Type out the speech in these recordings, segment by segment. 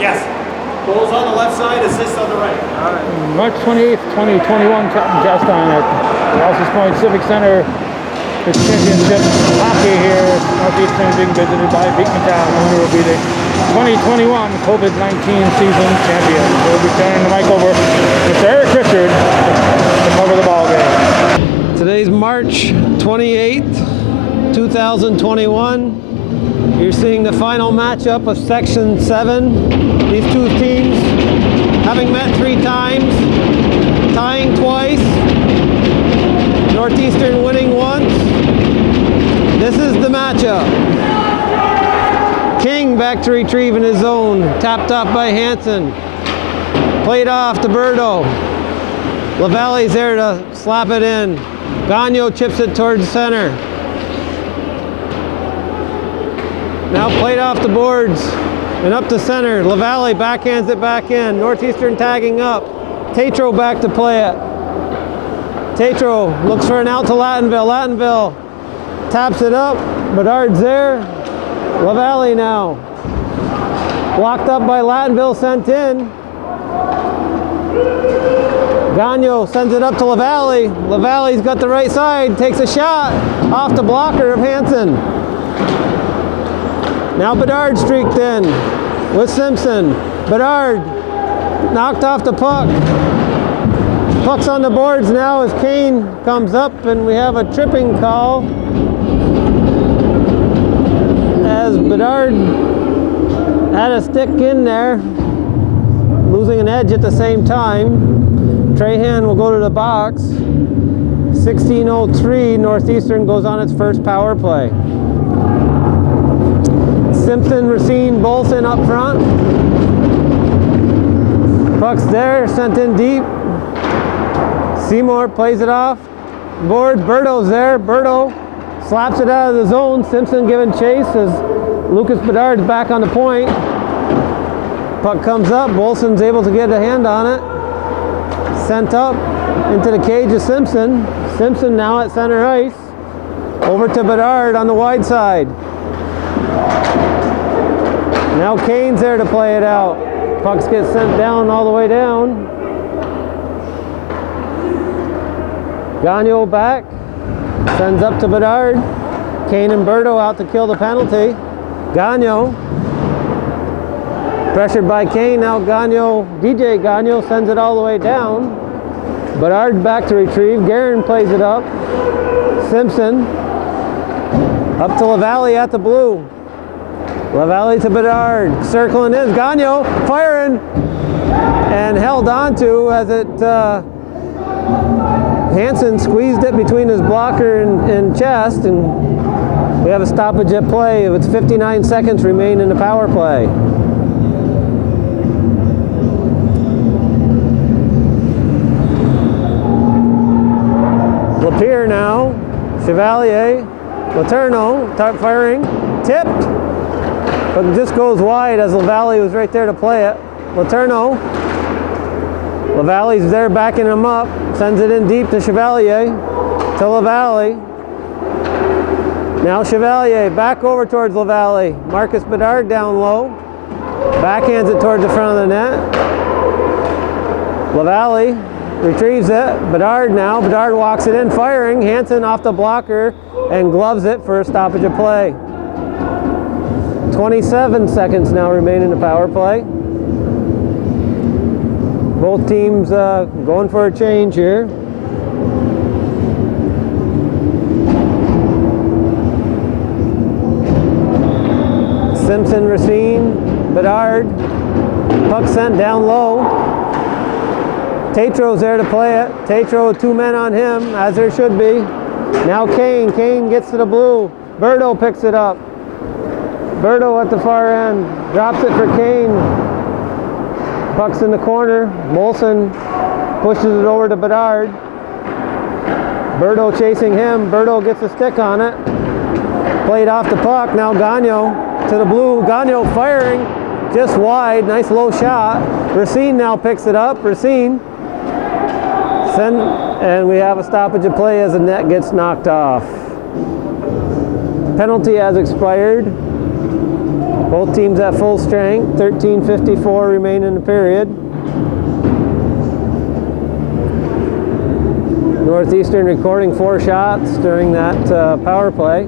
Yes. Goals on the left side, assists on the right. All right. March 28th, 2021, Captain Gaston at the Rouse's Point Civic Center. This championship hockey here. Northeastern being visited by Beekmantown. Winner will be the 2021 COVID-19 season champion. We'll be turning the mic over to Mr. Eric Richard to cover the ball game. Today's March 28th, 2021. You're seeing the final matchup of Section 7. These two teams having met 3 times, tying twice, Northeastern winning once. This is the matchup. King back to retrieve in his zone, tapped off by Hansen. Played off to Berto. LaValle's there to slap it in. Gagnon chips it towards center. Now played off the boards and up to center. LaValle backhands it back in. Northeastern tagging up. Tatro back to play it. Tatro looks for an out to Lattenville. Lattenville taps it up. Bedard's there. LaValle now. Blocked up by Lattenville, sent in. Gagnon sends it up to LaValle. LaValle's got the right side, takes a shot off the blocker of Hansen. Now Bedard streaked in with Simpson. Bedard knocked off the puck. Puck's on the boards now as Kane comes up, and we have a tripping call as Bedard had a stick in there, losing an edge at the same time. Trahan will go to the box. 16:03, Northeastern goes on its first power play. Simpson, Racine, Bolson up front. Puck's there, sent in deep. Seymour plays it off. Boards, Berto's there. Berto slaps it out of the zone. Simpson giving chase as Lucas Bedard's back on the point. Puck comes up. Bolson's able to get a hand on it. Sent up into the cage of Simpson. Simpson now at center ice. Over to Bedard on the wide side. Now Kane's there to play it out. Pucks get sent down all the way down. Gagnon back. Sends up to Bedard. Kane and Berto out to kill the penalty. Gagnon. Pressured by Kane. Now Gagnon, DJ Gagnon sends it all the way down. Bedard back to retrieve. Guerin plays it up. Simpson. Up to LaValle at the blue. LaValle to Bedard, circling in, Gagnon firing, and held on to as it, Hansen squeezed it between his blocker and chest, and we have a stoppage at play. It's 59 seconds remain in the power play. Lapierre now, Chevalier, Letourneau, firing, tipped. But it just goes wide as LaValle was right there to play it. Letourneau. LaValle's there backing him up. Sends it in deep to Chevalier. To LaValle. Now Chevalier back over towards LaValle. Marcus Bedard down low. Backhands it towards the front of the net. LaValle retrieves it. Bedard now. Bedard walks it in firing. Hansen off the blocker and gloves it for a stoppage of play. 27 seconds now remain in the power play. Both teams going for a change here. Simpson, Racine, Bedard. Puck sent down low. Tatro's there to play it. Tatro, 2 men on him, as there should be. Now Kane. Kane gets to the blue. Berto picks it up. Berto at the far end, drops it for Kane. Puck's in the corner. Molson pushes it over to Bedard. Berto chasing him. Berto gets a stick on it. Played off the puck. Now Gagnon to the blue. Gagnon firing just wide. Nice low shot. Racine now picks it up. Racine. And we have a stoppage of play as the net gets knocked off. Penalty has expired. Both Both teams at full strength, 13:54 remaining in the period. Northeastern recording 4 shots during that power play.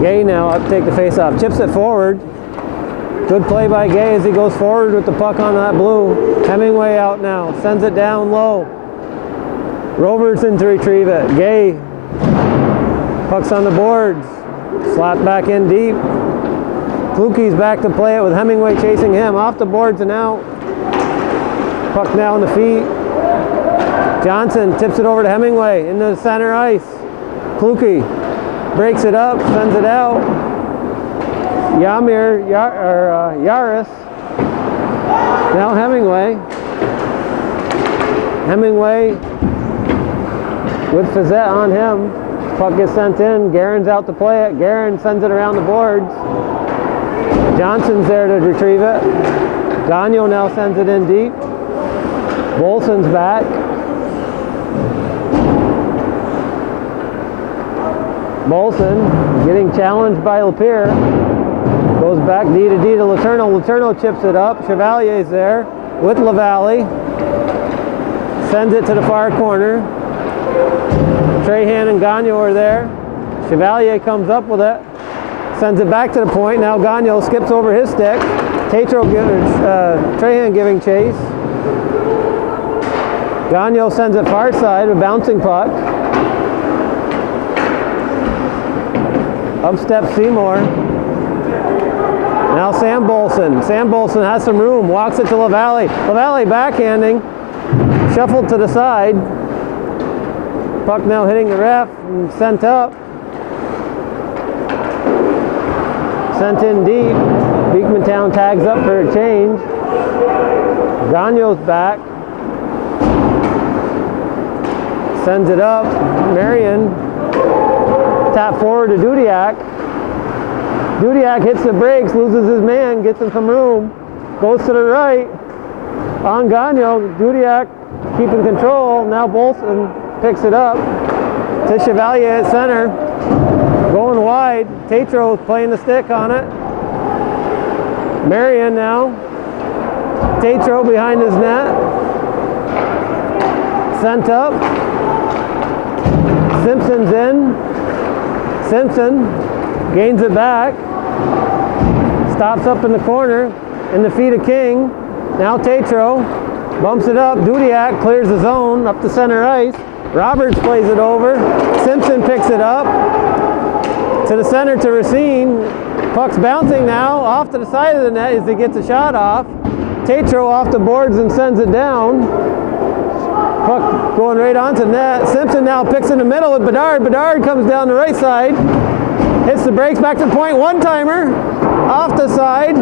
Gay now up to take the face-off, chips it forward. Good play by Gay as he goes forward with the puck on that blue. Hemingway out now, sends it down low. Robertson to retrieve it. Gay, puck's on the boards, slapped back in deep. Kluke's back to play it with Hemingway chasing him. Off the boards and out. Puck now on the feet. Johnson tips it over to Hemingway into the center ice. Kluke breaks it up, sends it out. Yaris. Now Hemingway. Hemingway with Fizette on him. Puck gets sent in. Guerin's out to play it. Guerin sends it around the boards. Johnson's there to retrieve it. Gagnon now sends it in deep. Bolson's back. Bolson getting challenged by Lapeer. Goes back D to Letourneau. Letourneau chips it up. Chevalier's there with LaValle. Sends it to the far corner. Trahan and Gagnon are there. Chevalier comes up with it. Sends it back to the point. Now Gagnon skips over his stick. Trahan giving chase. Gagnon sends it far side, a bouncing puck. Up steps Seymour. Now Sam Bolson. Sam Bolson has some room, walks it to LaValle. LaValle backhanding, shuffled to the side. Puck now hitting the ref and sent up. Sent in deep. Beekmantown tags up for a change. Gagnon's back. Sends it up. Marion. Tap forward to Dudiak. Dudiak hits the brakes, loses his man, gets in some room. Goes to the right. On Gagnon. Dudiak keeping control. Now Bolson picks it up. To Chevalier at center. Going wide. Tatro playing the stick on it. Marion now. Tatro behind his net. Sent up. Simpson's in. Simpson gains it back. Stops up in the corner. In the feet of King. Now Tatro bumps it up. Dudiak clears the zone up the center ice. Roberts plays it over. Simpson picks it up. To the center to Racine. Puck's bouncing now off to the side of the net as he gets a shot off. Tatro off the boards and sends it down. Puck going right onto net. Simpson now picks in the middle with Bedard. Bedard comes down the right side. Hits the brakes back to the point. One-timer off the side.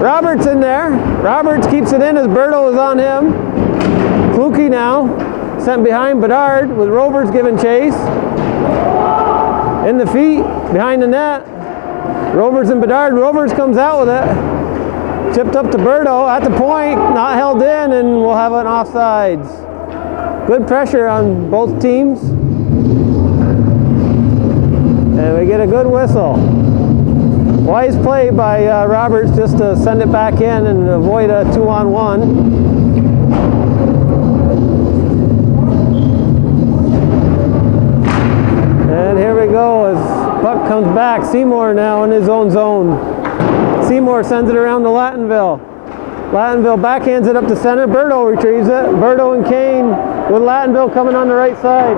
Roberts in there. Roberts keeps it in as Berto is on him. Kluke now sent behind Bedard with Rovers giving chase. In the feet, behind the net. Rovers and Bedard. Rovers comes out with it. Chipped up to Berto at the point, not held in, and we'll have an offsides. Good pressure on both teams. And we get a good whistle. Wise play by Roberts just to send it back in and avoid a 2-on-1. And here we go as puck comes back. Seymour now in his own zone. Seymour sends it around to Lattonville. Lattonville backhands it up to center. Berto retrieves it. Berto and Kane with Lattonville coming on the right side.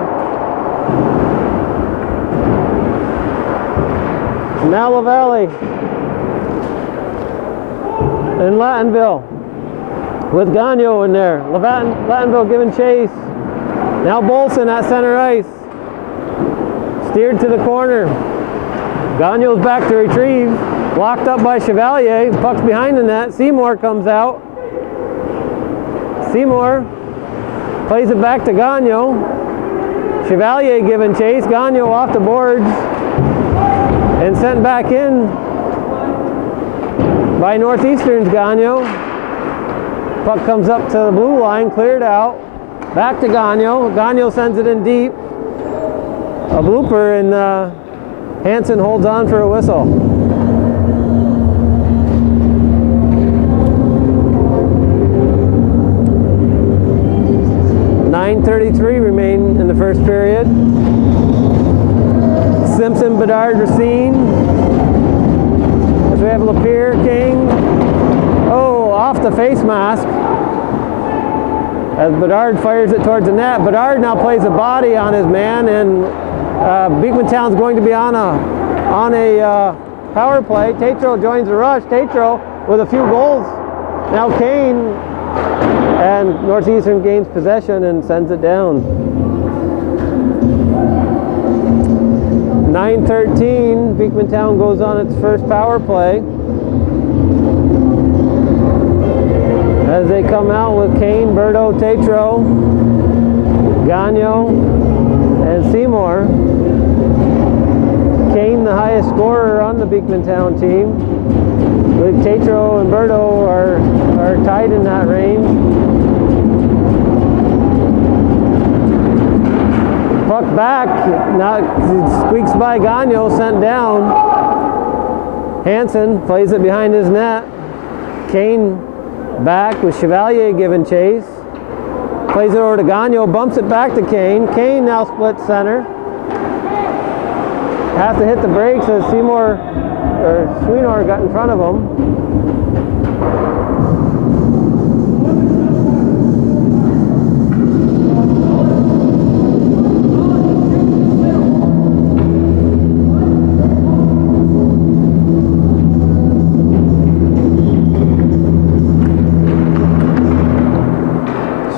Now LaValle and Lattonville with Gagnon in there. Lattonville giving chase. Now Bolson at center ice. Steered to the corner. Gagnon's back to retrieve. Locked up by Chevalier. Puck's behind the net. Seymour comes out. Seymour plays it back to Gagnon. Chevalier giving chase. Gagnon off the boards. And sent back in by Northeastern's Gagnon. Puck comes up to the blue line, cleared out. Back to Gagnon. Gagnon sends it in deep. a blooper, and Hansen holds on for a whistle. .9:33 remain in the first period. Simpson, Bedard, Racine. As we have Lapeer, King. Oh, off the face mask. As Bedard fires it towards the net. Bedard now plays a body on his man, and Beekmantown's going to be on a power play. Tatro joins the rush. Tatro with a few goals. Now Kane, and Northeastern gains possession and sends it down. 9:13, Beekmantown goes on its first power play. As they come out with Kane, Berto, Tatro, Gagno, and Seymour. Kane, the highest scorer on the Beekmantown team. With Tatro and Berto are tied in that range. Puck back, now it squeaks by Gagno, sent down. Hansen plays it behind his net. Kane back with Chevalier giving chase. Plays it over to Gagno, bumps it back to Kane. Kane now splits center. Has to hit the brakes as Sweenor got in front of him.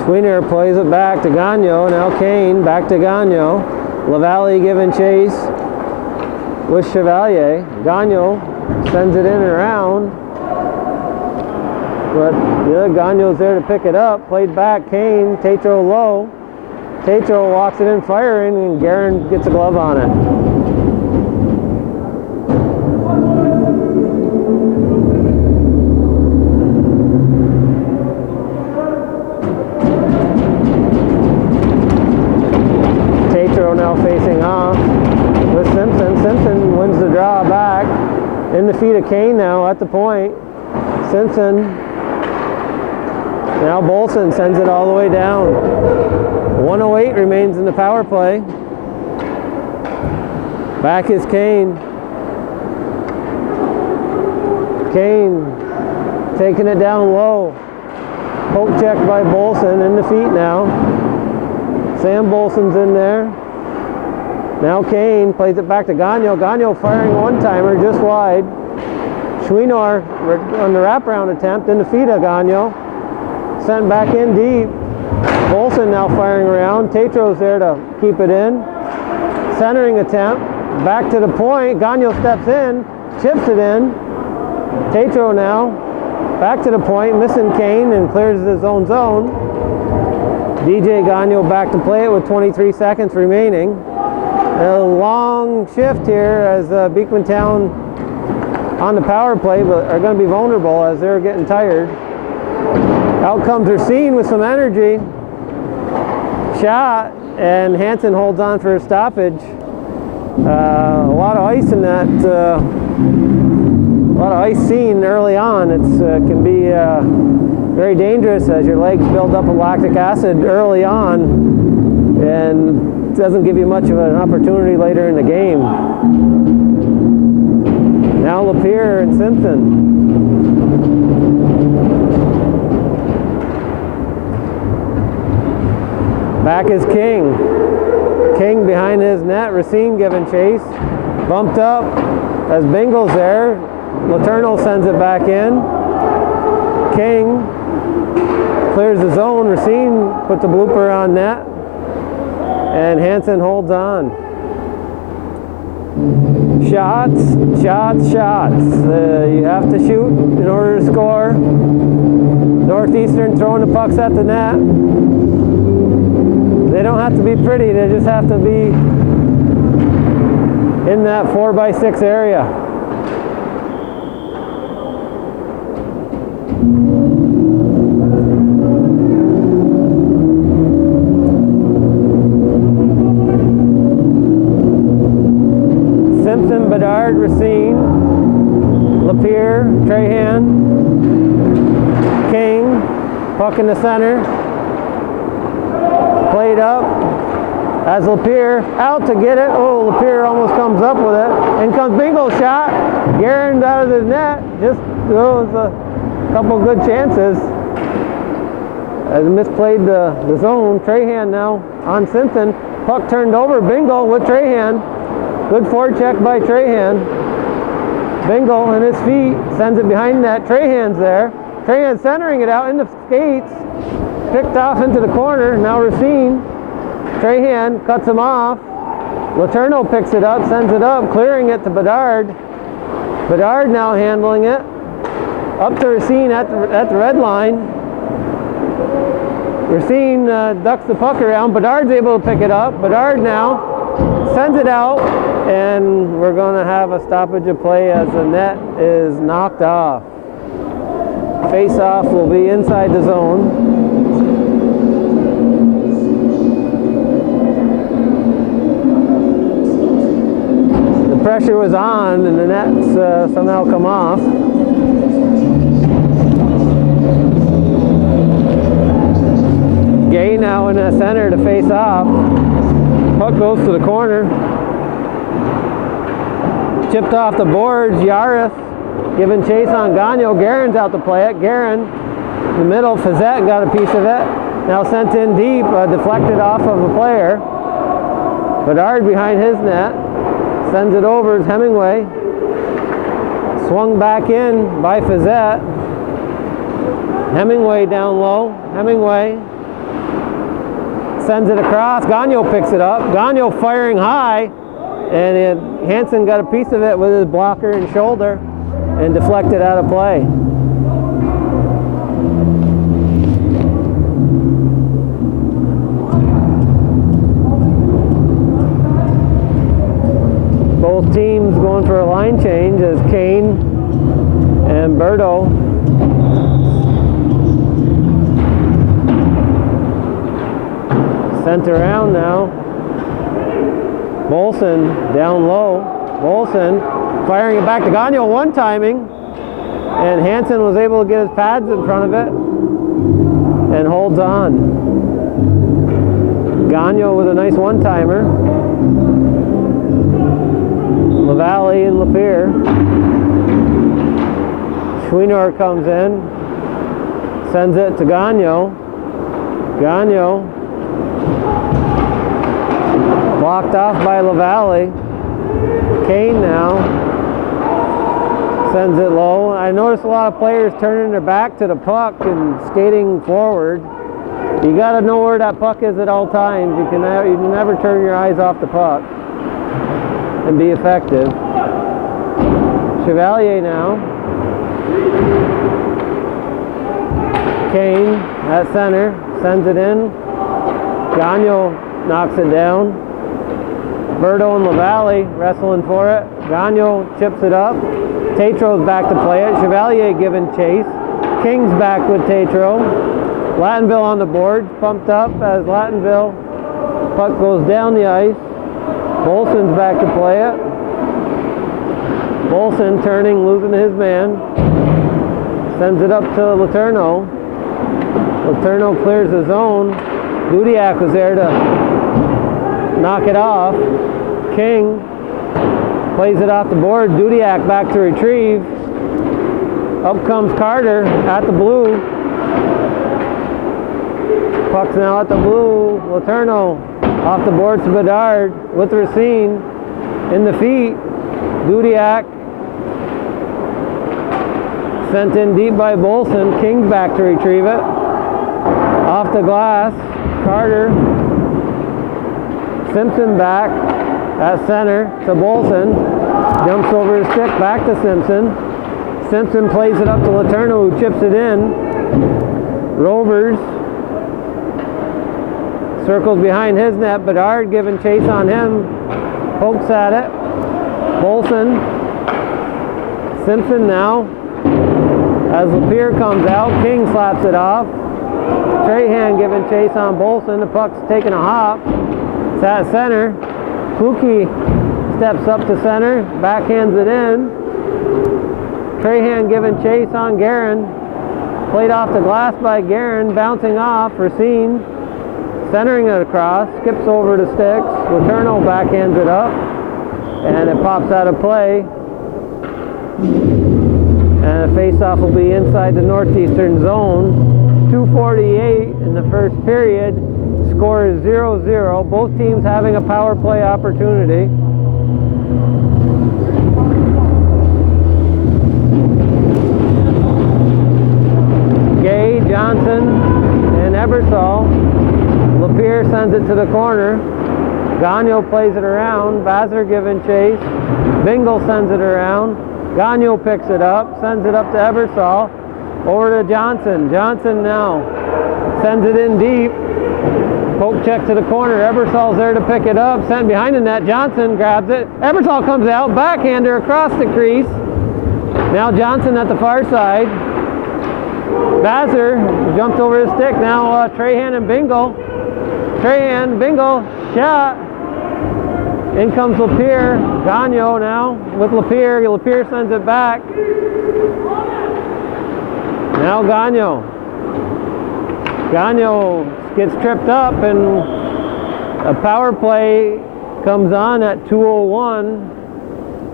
Sweenor plays it back to Gagno. Now Kane back to Gagno. LaValle giving chase with Chevalier. Gagno sends it in and around, but Gagno's there to pick it up. Played back, Kane, Tatro low. Tatro walks it in firing, and Guerin gets a glove on it. Now facing off with Simpson. Simpson wins the draw back in the feet of Kane now at the point. Simpson. Now Bolson sends it all the way down. 1:08 remains in the power play. Back is Kane. Kane taking it down low. Poke check by Bolson in the feet now. Sam Bolson's in there. Now Kane plays it back to Gagno. Gagno firing one-timer just wide. Chouinard on the wraparound attempt in the feet of Gagno. Sent back in deep. Bolson now firing around. Tatro's there to keep it in. Centering attempt. Back to the point. Gagno steps in. Chips it in. Tatro now. Back to the point. Missing Kane and clears his own zone. DJ Gagno back to play it with 23 seconds remaining. A long shift here as Beekmantown on the power play, but are going to be vulnerable as they're getting tired. Out comes Racine with some energy. Shot, and Hansen holds on for a stoppage. A lot of ice in that, a lot of ice seen early on. It can be very dangerous as your legs build up with lactic acid early on, and doesn't give you much of an opportunity later in the game. Now Lapeer and Simpson. Back is King. King behind his net. Racine giving chase. Bumped up as Bingle's there. Letourneau sends it back in. King clears the zone. Racine puts the blooper on net. And Hansen holds on. Shots, shots, shots. You have to shoot in order to score. Northeastern throwing the pucks at the net. They don't have to be pretty, they just have to be in that 4x6 area. Simpson, Bedard, Racine, Lapierre, Trahan, King, puck in the center, played up, as Lapierre out to get it. Oh, Lapierre almost comes up with it. In comes Bingo's shot. Guerin's out of the net. Just goes a couple good chances. As misplayed the zone. Trahan now on Simpson. Puck turned over. Bingo with Trahan. Good forecheck by Trahan. Bingo in his feet. Sends it behind net. Trahan's there. Trahan centering it out into skates. Picked off into the corner. Now Racine. Trahan cuts him off. Letourneau picks it up, sends it up, clearing it to Bedard. Bedard now handling it. Up to Racine at the red line. Racine ducks the puck around. Bedard's able to pick it up. Bedard now sends it out, and we're going to have a stoppage of play as the net is knocked off. Face-off will be inside the zone. Pressure was on and the net's somehow come off. Gay now in the center to face off. Puck goes to the corner. Chipped off the boards. Yaris giving chase on Gagnon. Guerin's out to play it. Guerin in the middle. Fazette got a piece of it. Now sent in deep. Deflected off of a player. Bedard behind his net. Sends it over to Hemingway. Swung back in by Fazette. Hemingway down low. Hemingway sends it across. Gagnon picks it up. Gagnon firing high. And Hansen got a piece of it with his blocker and shoulder and deflected out of play. Both teams going for a line change as Kane and Berto sent around now. Bolson down low. Bolson firing it back to Gagnon, one timing, and Hansen was able to get his pads in front of it and holds on. Gagnon with a nice one-timer. LaValle and Lapierre. Chouinard comes in, sends it to Gagnon. Gagnon blocked off by LaValle. Kane now sends it low. I noticed a lot of players turning their back to the puck and skating forward. You got to know where that puck is at all times. You can never turn your eyes off the puck and be effective. Chevalier now. Kane at center, sends it in. Gagnon knocks it down. Berto and LaValle wrestling for it. Gagnon chips it up. Tetro's back to play it. Chevalier giving chase. King's back with Tetro. Lattenville on the board, pumped up as Lattenville. Puck goes down the ice. Bolson's back to play it. Bolson turning, losing his man. Sends it up to Letourneau. Letourneau clears the zone. Dudiak was there to knock it off. King plays it off the board. Dudiak back to retrieve. Up comes Carter at the blue. Puck's now at the blue. Letourneau off the board to Bedard with Racine in the feet. Dudiak sent in deep by Bolson. King back to retrieve it. Off the glass. Carter. Simpson back at center to Bolson. Jumps over his stick back to Simpson. Simpson plays it up to Letourneau, who chips it in. Rovers circles behind his net. Bedard giving chase on him. Pokes at it. Bolson. Simpson now. As Lapierre comes out, King slaps it off. Trahan giving chase on Bolson. The puck's taking a hop. It's at center. Kluke steps up to center, backhands it in. Trahan giving chase on Guerin. Played off the glass by Guerin, bouncing off, Racine. Centering it across, skips over to Sticks. Letourneau backhands it up, and it pops out of play. And a face-off will be inside the northeastern zone. 2:48 in the first period. Score is 0-0. Both teams having a power play opportunity. Gay, Johnson, and Ebersol. Lapierre sends it to the corner. Gagnon plays it around. Bazzer giving chase. Bingle sends it around. Gagnon picks it up, sends it up to Ebersol. Over to Johnson. Johnson now sends it in deep. Poke check to the corner. Ebersol's there to pick it up. Sent behind the net. Johnson grabs it. Ebersol comes out. Backhander across the crease. Now Johnson at the far side. Bazzer jumped over his stick. Now Trahan and Bingle. Trahan, Bingle, shot. In comes Lapierre. Gagnon now with Lapierre. Lapierre sends it back. Now Gagnon. Gagnon gets tripped up, and a power play comes on at 2:01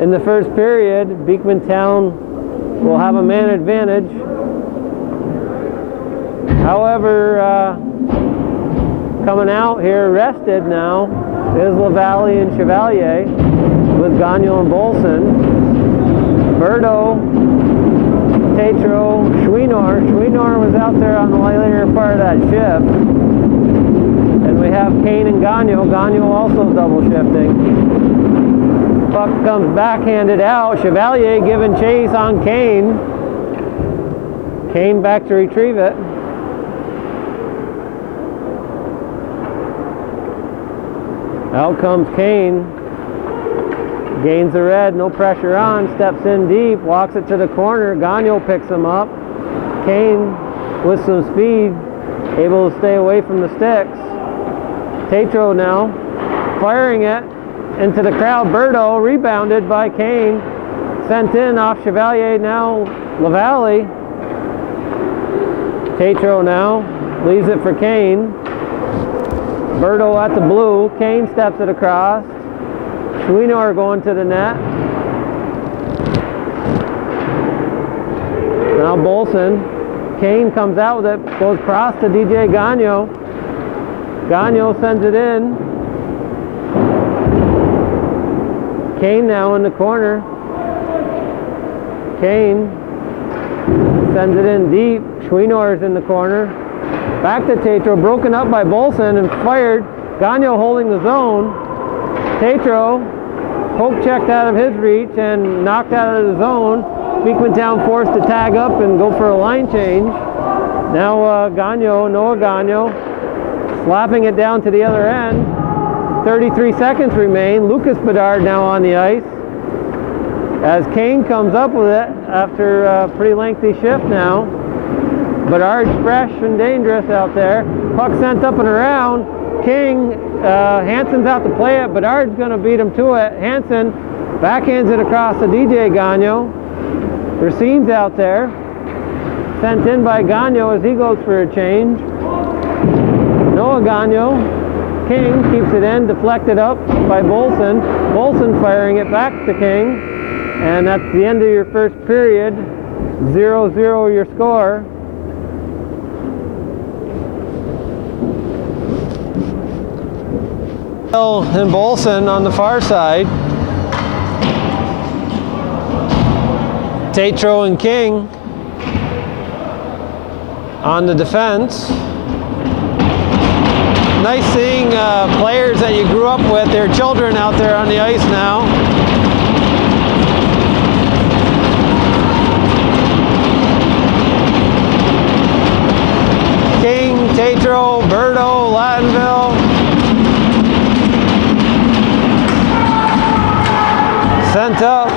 in the first period. Beekmantown will have a man advantage. However, coming out here rested now is LaValle and Chevalier with Gagnon and Bolson. Berto, Tatro, Schweenor. Schweenor was out there on the later part of that shift. And we have Kane and Gagnon. Gagnon also double shifting. Puck comes backhanded out. Chevalier giving chase on Kane. Kane back to retrieve it. Out comes Kane. Gains the red, no pressure on, steps in deep, walks it to the corner. Gagnon picks him up. Kane with some speed, able to stay away from the sticks. Tatro now firing it into the crowd. Berto rebounded by Kane. Sent in off Chevalier, now LaValle. Tatro now leaves it for Kane. Berto at the blue. Kane steps it across. Schweenor going to the net. Now Bolson. Kane comes out with it, goes across to DJ Gagnon. Gagnon sends it in. Kane now in the corner. Kane sends it in deep. Schweenor's in the corner. Back to Tatro, broken up by Bolson and fired. Gagnon holding the zone. Tatro, poke checked out of his reach and knocked out of the zone. Beekmantown forced to tag up and go for a line change. Now Gagnon, Noah Gagnon, slapping it down to the other end. 33 seconds remain. Lucas Bedard now on the ice. As Kane comes up with it after a pretty lengthy shift now. Bedard's fresh and dangerous out there. Puck sent up and around. Hansen's out to play it. Bedard's going to beat him to it. Hansen backhands it across to DJ Gagnon. Racine's out there. Sent in by Gagnon as he goes for a change. Noah Gagnon. King keeps it in, deflected up by Bolson. Bolson firing it back to King. And that's the end of your first period. 0-0 your score. And Bolson on the far side. Tatro and King on the defense. Nice seeing players that you grew up with, their children out there on the ice now. King, Tatro, Berto, Lattenville. Sent up.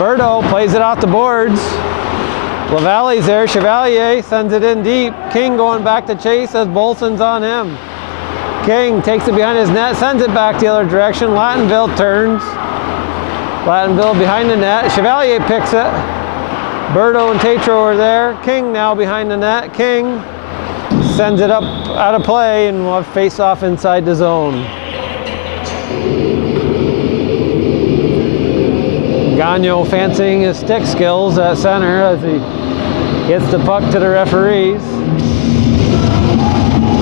Berto plays it off the boards. LaValle's there. Chevalier sends it in deep. King going back to chase as Bolson's on him. King takes it behind his net, sends it back the other direction. Lattenville turns. Lattenville behind the net. Chevalier picks it. Berto and Tatro are there. King now behind the net. King sends it up out of play, and we'll have face off inside the zone. Gagno fancying his stick skills at center as he gets the puck to the referees.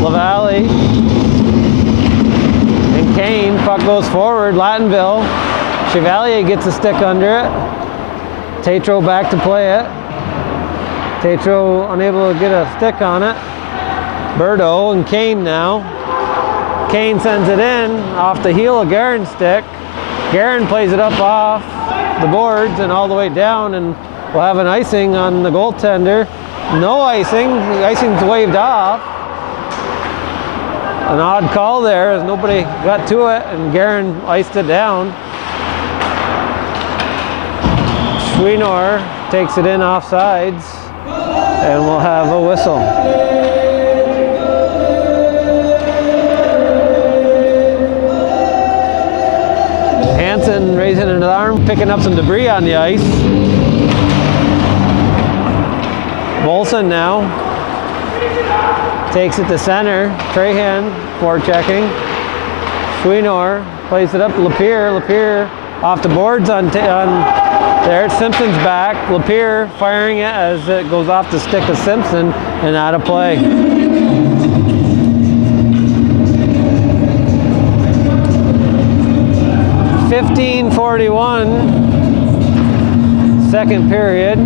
LaValle and Kane, puck goes forward. Lattenville. Chevalier gets a stick under it. Tatro back to play it. Tatro unable to get a stick on it. Berto and Kane now. Kane sends it in off the heel of Guerin's stick. Guerin plays it up off the boards and all the way down, and we'll have an icing on the goaltender. No icing. The icing's waved off. An odd call there as nobody got to it, and Guerin iced it down. Schweenor takes it in offsides, and we'll have a whistle. Hansen raising an arm, picking up some debris on the ice. Molson now takes it to center. Trahan forechecking. Schweenor plays it up to Lapierre. Lapierre off the boards on there. Simpson's back. Lapierre firing it as it goes off the stick of Simpson and out of play. (15:41), second period.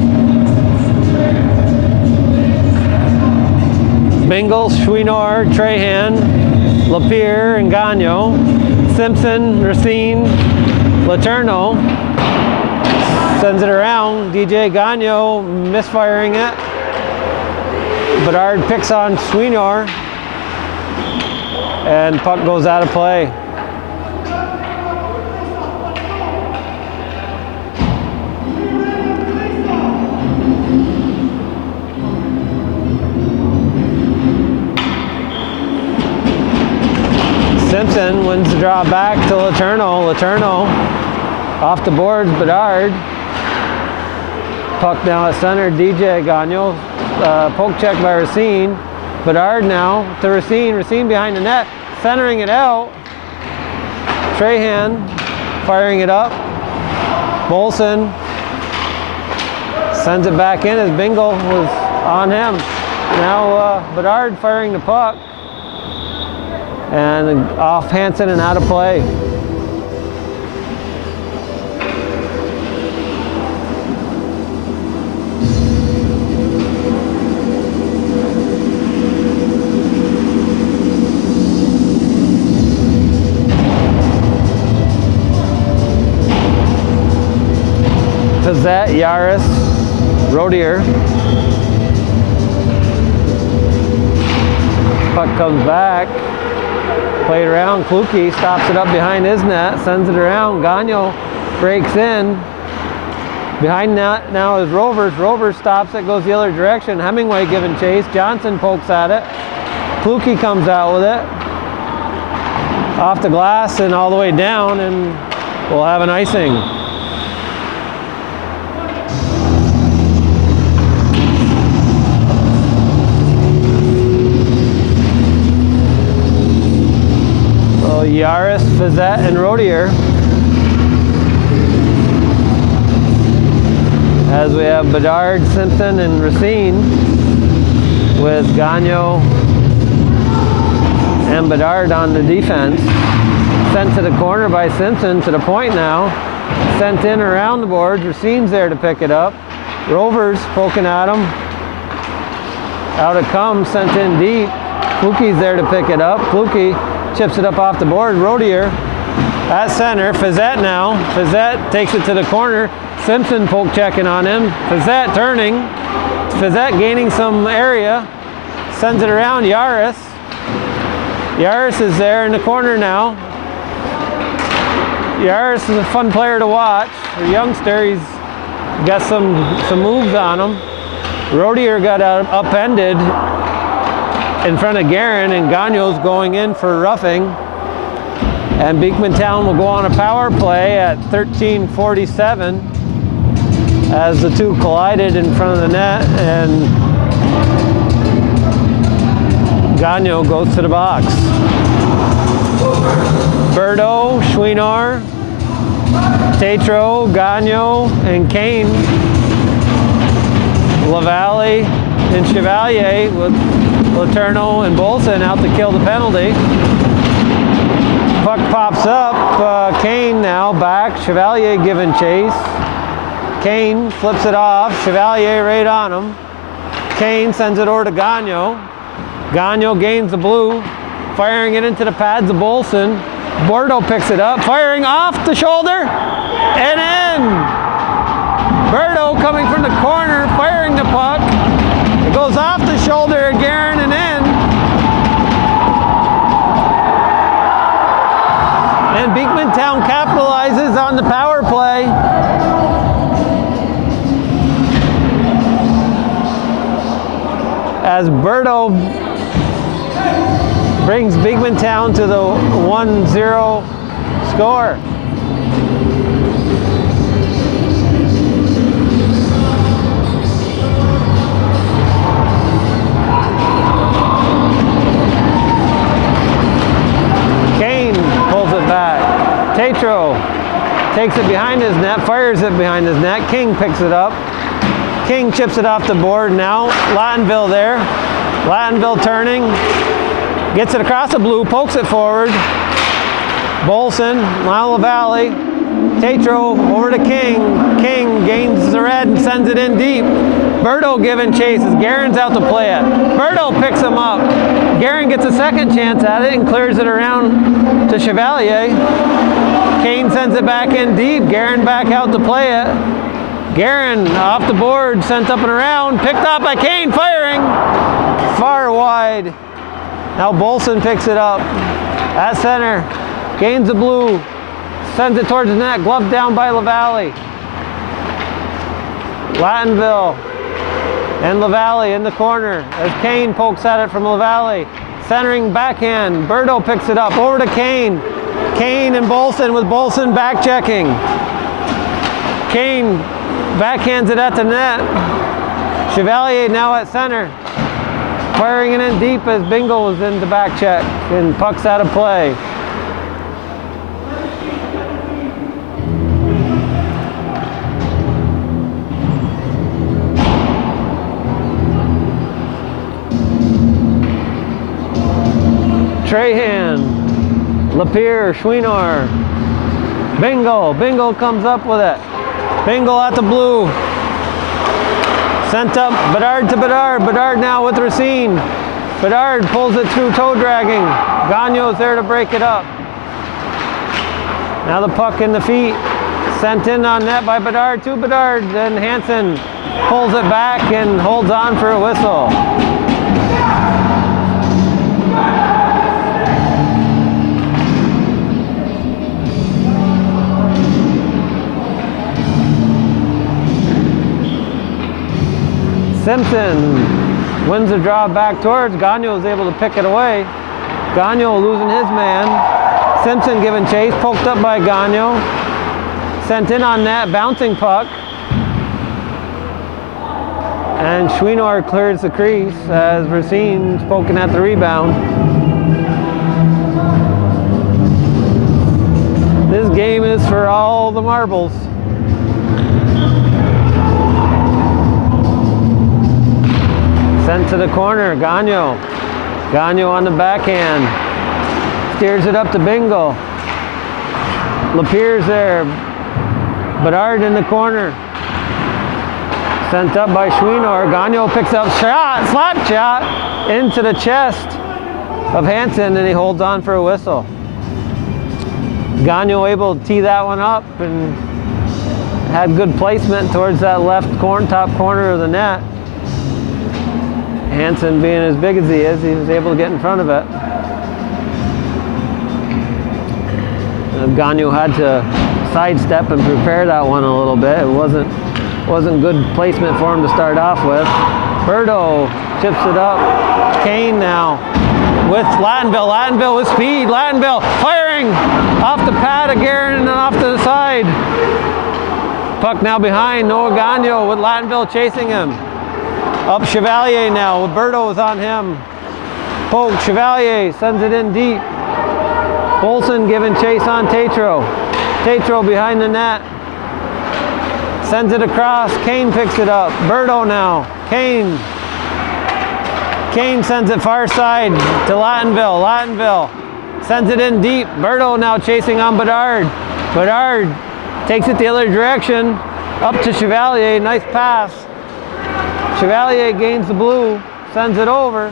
Bingles, Schweenor, Trahan, Lapierre, and Gagno. Simpson, Racine, Letourneau. Sends it around. DJ Gagno misfiring it. Bedard picks on Schweenor, and puck goes out of play. Simpson wins the draw back to Letourneau. Letourneau off the boards, Bedard. Puck now at center, DJ Gagno. Poke check by Racine. Bedard now to Racine. Racine behind the net, centering it out. Trahan firing it up. Molson sends it back in as Bingle was on him. Now Bedard firing the puck. And off Hansen and out of play. Pizzette, Yaris, Rodier. Puck comes back. Played around, Kluke stops it up behind his net, sends it around. Gagno breaks in. Behind net now is Rovers. Rovers stops it, goes the other direction. Hemingway giving chase. Johnson pokes at it. Kluke comes out with it. Off the glass and all the way down, and we'll have an icing. Yaris, Fizzette, and Rodier. As we have Bedard, Simpson, and Racine with Gagno and Bedard on the defense. Sent to the corner by Simpson to the point now. Sent in around the boards. Racine's there to pick it up. Rovers poking at him. Out it comes, sent in deep. Kluke's there to pick it up. Kluke chips it up off the board. Rodier at center. Fizzette now. Fizzette takes it to the corner. Simpson poke checking on him. Fizzette turning. Fizzette gaining some area. Sends it around. Yaris. Yaris is there in the corner now. Yaris is a fun player to watch. A youngster. He's got some moves on him. Rodier got upended in front of Guerin, and Gagno's going in for roughing. And Beekmantown will go on a power play at 13:47 as the two collided in front of the net, and Gagno goes to the box. Berto, Chouinard, Tetreault, Gagno, and Kane. LaValle and Chevalier with Letourneau and Bolson out to kill the penalty. Puck pops up, Kane now back, Chevalier giving chase. Kane flips it off, Chevalier right on him. Kane sends it over to Gagno. Gagno gains the blue, firing it into the pads of Bolson. Bordeaux picks it up, firing off the shoulder, and in! Berto coming from the corner, firing the puck. It goes off the shoulder of Guerin and in. And Beekmantown capitalizes on the power play. As Berto brings Beekmantown to the 1-0 score. Kane pulls it back. Tetreault takes it behind his net, fires it behind his net. King picks it up. King chips it off the board now. Lattenville there. Lattenville turning. Gets it across the blue, pokes it forward. Bolson, Lyle LaValle. Tetreault over to King. King gains the red and sends it in deep. Berto giving chase as Guerin's out to play it. Berto picks him up. Guerin gets a second chance at it and clears it around to Chevalier. Kane sends it back in deep. Guerin back out to play it. Guerin off the board, sent up and around, picked up by Kane, firing far wide. Now Bolson picks it up at center, gains the blue, sends it towards the net, gloved down by LaValle. Lattenville and LaValle in the corner as Kane pokes at it from LaValle. Centering backhand, Berto picks it up, over to Kane. Kane and Bolson with Bolson back checking. Kane backhands it at the net. Chevalier now at center. Firing it in deep as Bingo was in the back check and puck's out of play. Trahan, Lapierre, Chouinard, Bingo comes up with it. Bingo at the blue. Sent up, Bedard to Bedard. Bedard now with Racine. Bedard pulls it through toe dragging. Gagno's there to break it up. Now the puck in the feet. Sent in on net by Bedard to Bedard. Then Hansen pulls it back and holds on for a whistle. Simpson wins the draw back towards. Gagno is able to pick it away. Gagno losing his man. Simpson giving chase, poked up by Gagno. Sent in on net, bouncing puck. And Chouinard clears the crease as Racine's poking at the rebound. This game is for all the marbles. Sent to the corner, Gagno. Gagno on the backhand. Steers it up to Bingo. Lapierre's there. Bedard in the corner. Sent up by Chouinard. Gagno picks up slap shot into the chest of Hansen, and he holds on for a whistle. Gagno able to tee that one up and had good placement towards that left top corner of the net. Hansen, being as big as he was able to get in front of it. Gagno had to sidestep and prepare that one a little bit. It wasn't good placement for him to start off with. Berto chips it up. Kane now with Lattenville. Lattenville with speed. Lattenville firing firing off the pad of Guerin and off to the side. Puck now behind Noah Gagno with Lattenville chasing him. Up Chevalier now with Berto is on him. Poke, Chevalier sends it in deep. Bolson giving chase on Tatro. Tatro behind the net. Sends it across. Kane picks it up. Berto now. Kane. Kane sends it far side to Lattenville. Lattenville sends it in deep. Berto now chasing on Bedard. Bedard takes it the other direction. Up to Chevalier. Nice pass. Chevalier gains the blue. Sends it over.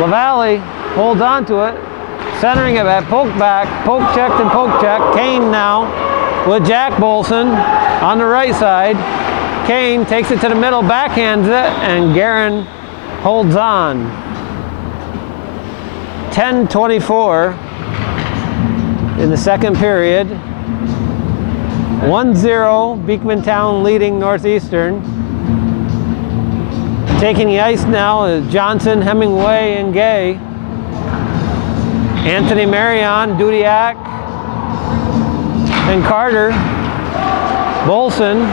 LaValle holds on to it. Centering it at poke back. Poke checked and poke checked. Kane now with Jack Bolson on the right side. Kane takes it to the middle, backhands it, and Guerin holds on. 10:24 in the second period. 1-0, Beekmantown leading Northeastern. Taking the ice now is Johnson, Hemingway, and Gay. Anthony Marion, Dudiak, and Carter. Bolson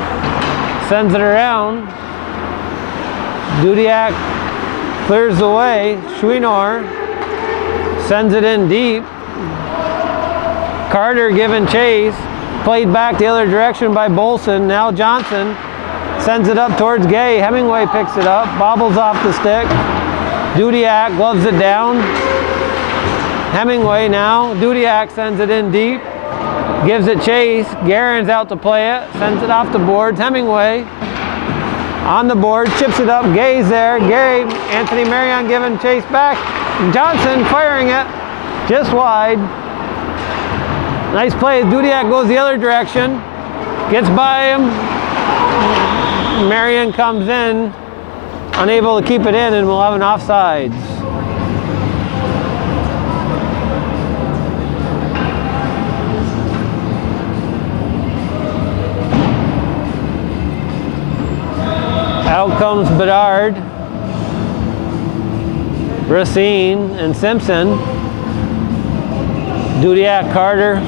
sends it around. Dudiak clears the way. Schweinor sends it in deep. Carter giving chase. Played back the other direction by Bolson. Now Johnson sends it up towards Gay. Hemingway picks it up. Bobbles off the stick. Dudiak gloves it down. Hemingway now. Dudiak sends it in deep. Gives it chase. Guerin's out to play it. Sends it off the boards. Hemingway on the board. Chips it up. Gay's there. Gay. Anthony Marion giving chase back. Johnson firing it. Just wide. Nice play. Dudiak goes the other direction. Gets by him. Marion comes in. Unable to keep it in, and we'll have an offsides. Out comes Bedard, Racine, and Simpson. Dudiak, Carter,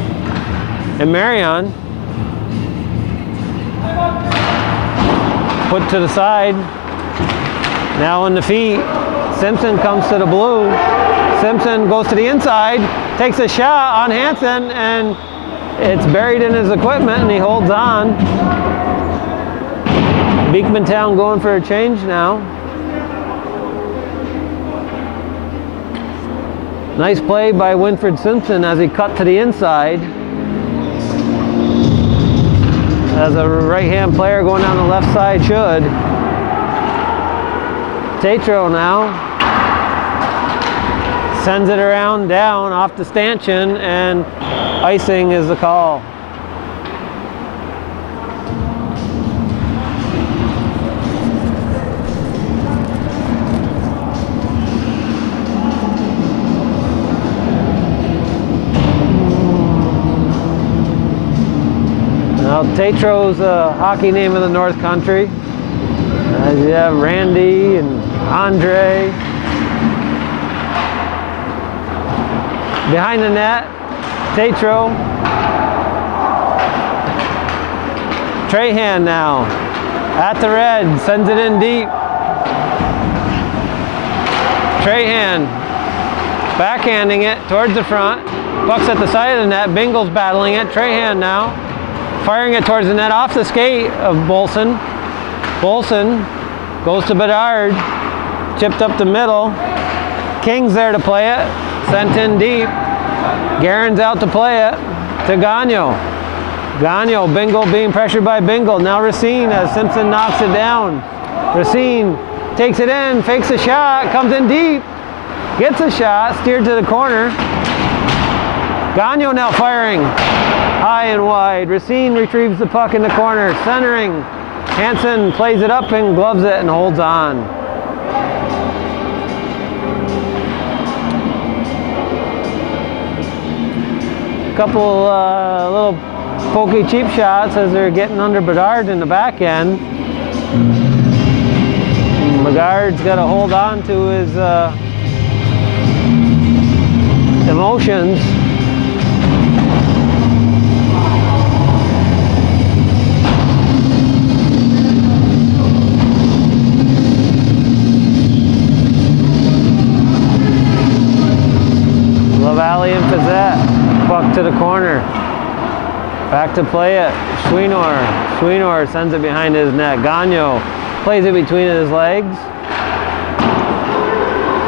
and Marion. Put to the side. Now on the feet. Simpson comes to the blue. Simpson goes to the inside, takes a shot on Hansen, and it's buried in his equipment, and he holds on. Beekmantown going for a change now. Nice play by Winfred Simpson as he cut to the inside. As a right-hand player going down the left side should. Tatro now sends it around down off the stanchion, and icing is the call. Now Tatro's a hockey name of the North Country. You have Randy and Andre. Behind the net, Tatro. Trahan now at the red, sends it in deep. Trahan backhanding it towards the front. Puck's at the side of the net. Bingle's battling it. Trahan now firing it towards the net off the skate of Bolson. Bolson goes to Bedard. Chipped up the middle. King's there to play it. Sent in deep. Guerin's out to play it to Gagno. Gagno, Bingle being pressured by Bingle. Now Racine as Simpson knocks it down. Racine takes it in, fakes a shot, comes in deep. Gets a shot, steered to the corner. Gagno now firing high and wide. Racine retrieves the puck in the corner, centering. Hansen plays it up and gloves it and holds on. Couple little pokey cheap shots as they're getting under Bedard in the back end. Bedard's got to hold on to his emotions Back to play it. Schweenor. Schweenor sends it behind his net. Gagno plays it between his legs.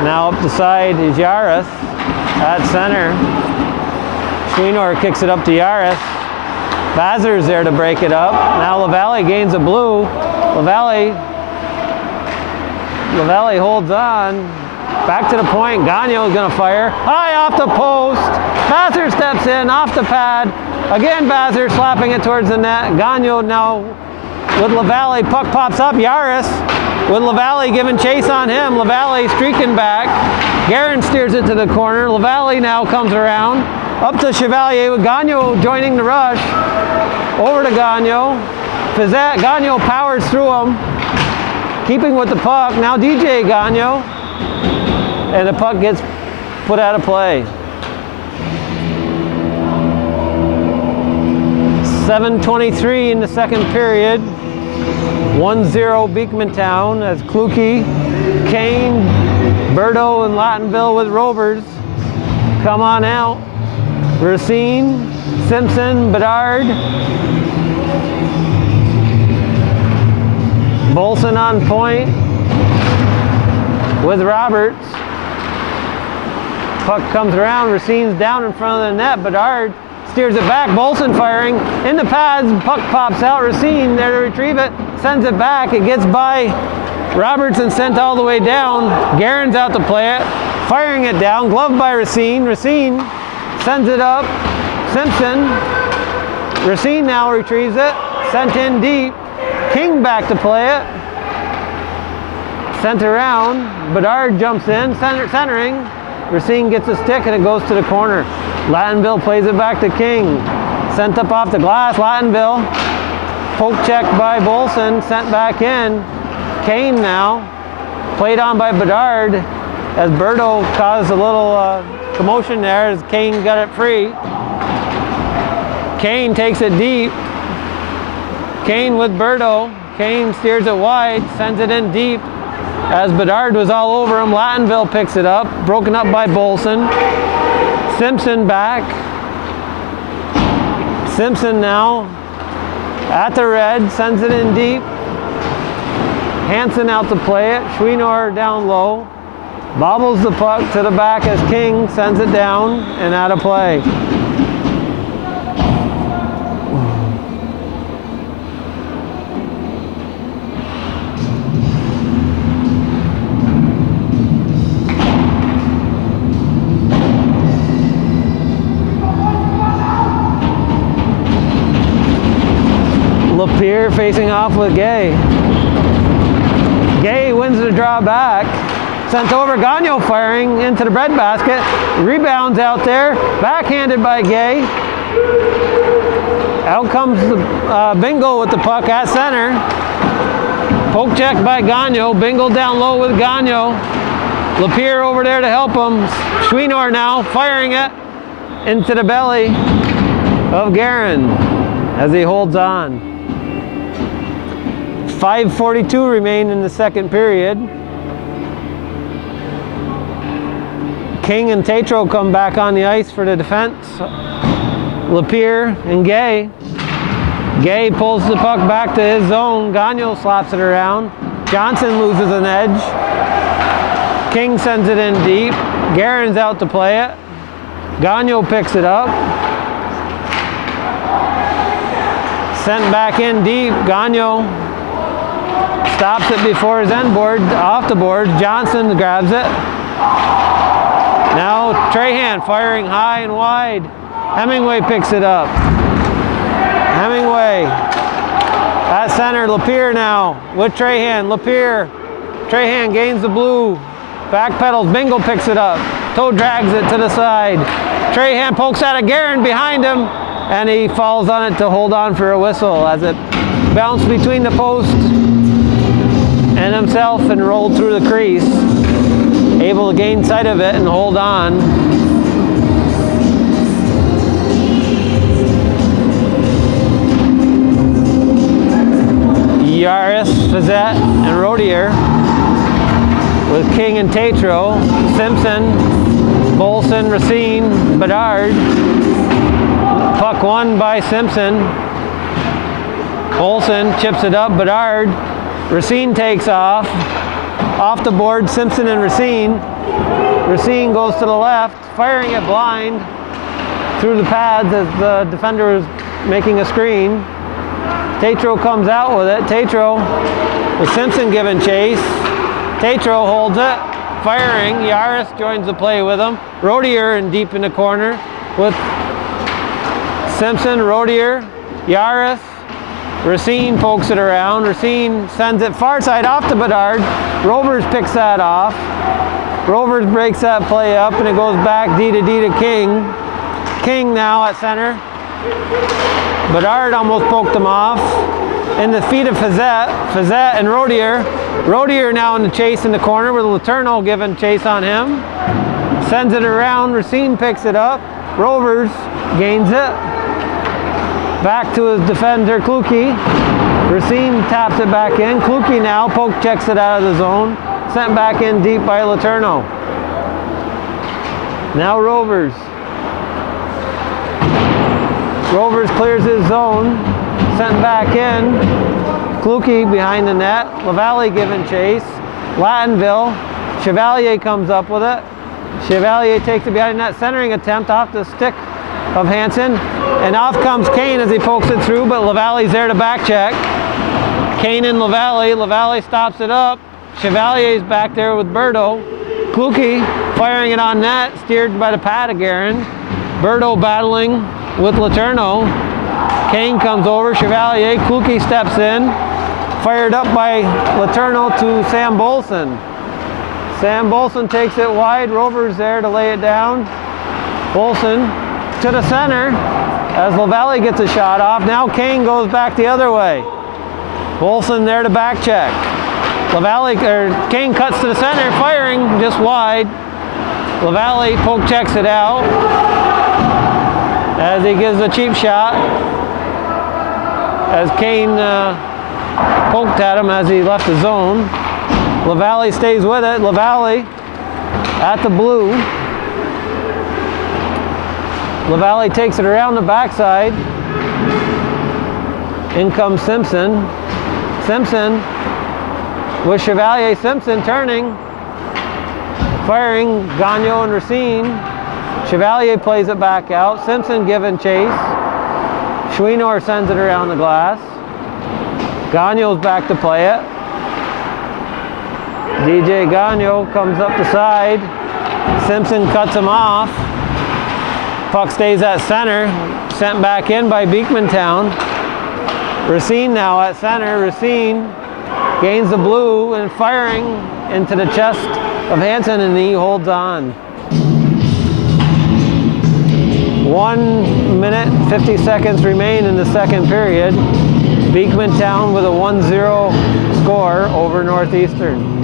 Now up the side is Yaris at center. Schweenor kicks it up to Yaris. Bazer's there to break it up. Now LaValle gains a blue. LaValle holds on. Back to the point. Gagno is going to fire. High off the post. Bazer steps in off the pad. Again, Bazer slapping it towards the net. Gagno now with LaValle. Puck pops up. Yaris with LaValle giving chase on him. LaValle streaking back. Guerin steers it to the corner. LaValle now comes around. Up to Chevalier with Gagno joining the rush. Over to Gagno. Gagno powers through him. Keeping with the puck. Now DJ Gagno. And the puck gets put out of play. 7:23 in the second period. 1-0 Beekmantown as Kluke, Kane, Berto, and Lattonville with Rovers come on out. Racine, Simpson, Bedard. Bolson on point with Roberts. Puck comes around, Racine's down in front of the net. Bedard steers it back, Bolson firing in the pads, puck pops out, Racine there to retrieve it, sends it back, it gets by Roberts and sent all the way down. Guerin's out to play it, firing it down, gloved by Racine. Racine sends it up, Simpson. Racine now retrieves it, sent in deep. King back to play it. Sent around, Bedard jumps in, centering. Racine gets a stick and it goes to the corner. Lattonville plays it back to King. Sent up off the glass, Lattonville. Poke check by Bolson, sent back in. Kane now, played on by Bedard as Berto caused a little commotion there as Kane got it free. Kane takes it deep. Kane with Berto. Kane steers it wide, sends it in deep. As Bedard was all over him, Lattonville picks it up, broken up by Bolson. Simpson back. Simpson now at the red, sends it in deep. Hansen out to play it, Schweenor down low. Bobbles the puck to the back as King sends it down and out of play. Lapierre facing off with Gay. Gay wins the draw back. Sent over, Gagno firing into the breadbasket. Rebounds out there. Backhanded by Gay. Out comes the Bingle with the puck at center. Poke check by Gagno. Bingle down low with Gagno. Lapierre over there to help him. Schweenor now firing it into the belly of Guerin as he holds on. 5:42 remain in the second period. King and Tatro come back on the ice for the defense. Lapierre and Gay. Gay pulls the puck back to his zone. Gagno slaps it around. Johnson loses an edge. King sends it in deep. Guerin's out to play it. Gagno picks it up. Sent back in deep. Gagno stops it before his end board, off the board. Johnson grabs it. Now Trahan firing high and wide. Hemingway picks it up. Hemingway at center. Lapierre now with Trahan. Lapierre. Trahan gains the blue. Backpedals. Bingle picks it up. Toe drags it to the side. Trahan pokes out of Guerin behind him, and he falls on it to hold on for a whistle as it bounced between the post and himself and rolled through the crease. Able to gain sight of it and hold on. Yaris, Fazette, and Rodier with King and Tatro. Simpson, Bolson, Racine, Bedard. Puck won by Simpson. Olsen chips it up. Bedard. Racine takes off. Off the board, Simpson and Racine. Racine goes to the left, firing it blind through the pads as the defender is making a screen. Tatro comes out with it. Tatro with Simpson giving chase. Tatro holds it, firing. Yaris joins the play with him. Rodier in deep in the corner with Simpson, Rodier, Yaris. Racine pokes it around. Racine sends it far side off to Bedard. Rovers picks that off. Rovers breaks that play up and it goes back D to King. King now at center. Bedard almost poked him off. In the feet of Fazette. Fazette and Rodier. Rodier now in the chase in the corner with Letourneau giving chase on him. Sends it around. Racine picks it up. Rovers gains it. Back to his defender, Kluke. Racine taps it back in. Kluke now poke checks it out of the zone. Sent back in deep by Letourneau. Now Rovers. Rovers clears his zone. Sent back in. Kluke behind the net. LaValle giving chase. Lattonville. Chevalier comes up with it. Chevalier takes it behind the net. Centering attempt off the stick of Hansen. And off comes Kane as he pokes it through, but LaValle's there to back check. Kane and LaValle. LaValle stops it up. Chevalier's back there with Berto. Kluke firing it on net, steered by the pad of Guerin. Berto battling with Letourneau. Kane comes over, Chevalier. Kluke steps in. Fired up by Letourneau to Sam Bolson. Sam Bolson takes it wide. Rovers there to lay it down. Bolson to the center as LaValle gets a shot off. Now Kane goes back the other way. Bolson there to back check. Kane cuts to the center, firing just wide. LaValle poke checks it out as he gives a cheap shot. As Kane poked at him as he left the zone. LaValle stays with it. LaValle at the blue. LaValle takes it around the backside. In comes Simpson. Simpson with Chevalier. Simpson turning. Firing. Gagnon and Racine. Chevalier plays it back out. Simpson giving chase. Chouinard sends it around the glass. Gagnon's back to play it. DJ Gagnon comes up the side. Simpson cuts him off. Puck stays at center. Sent back in by Beekmantown. Racine now at center. Racine gains the blue and firing into the chest of Hansen, and he holds on. 1 minute, 50 seconds remain in the second period. Beekmantown with a 1-0 score over Northeastern.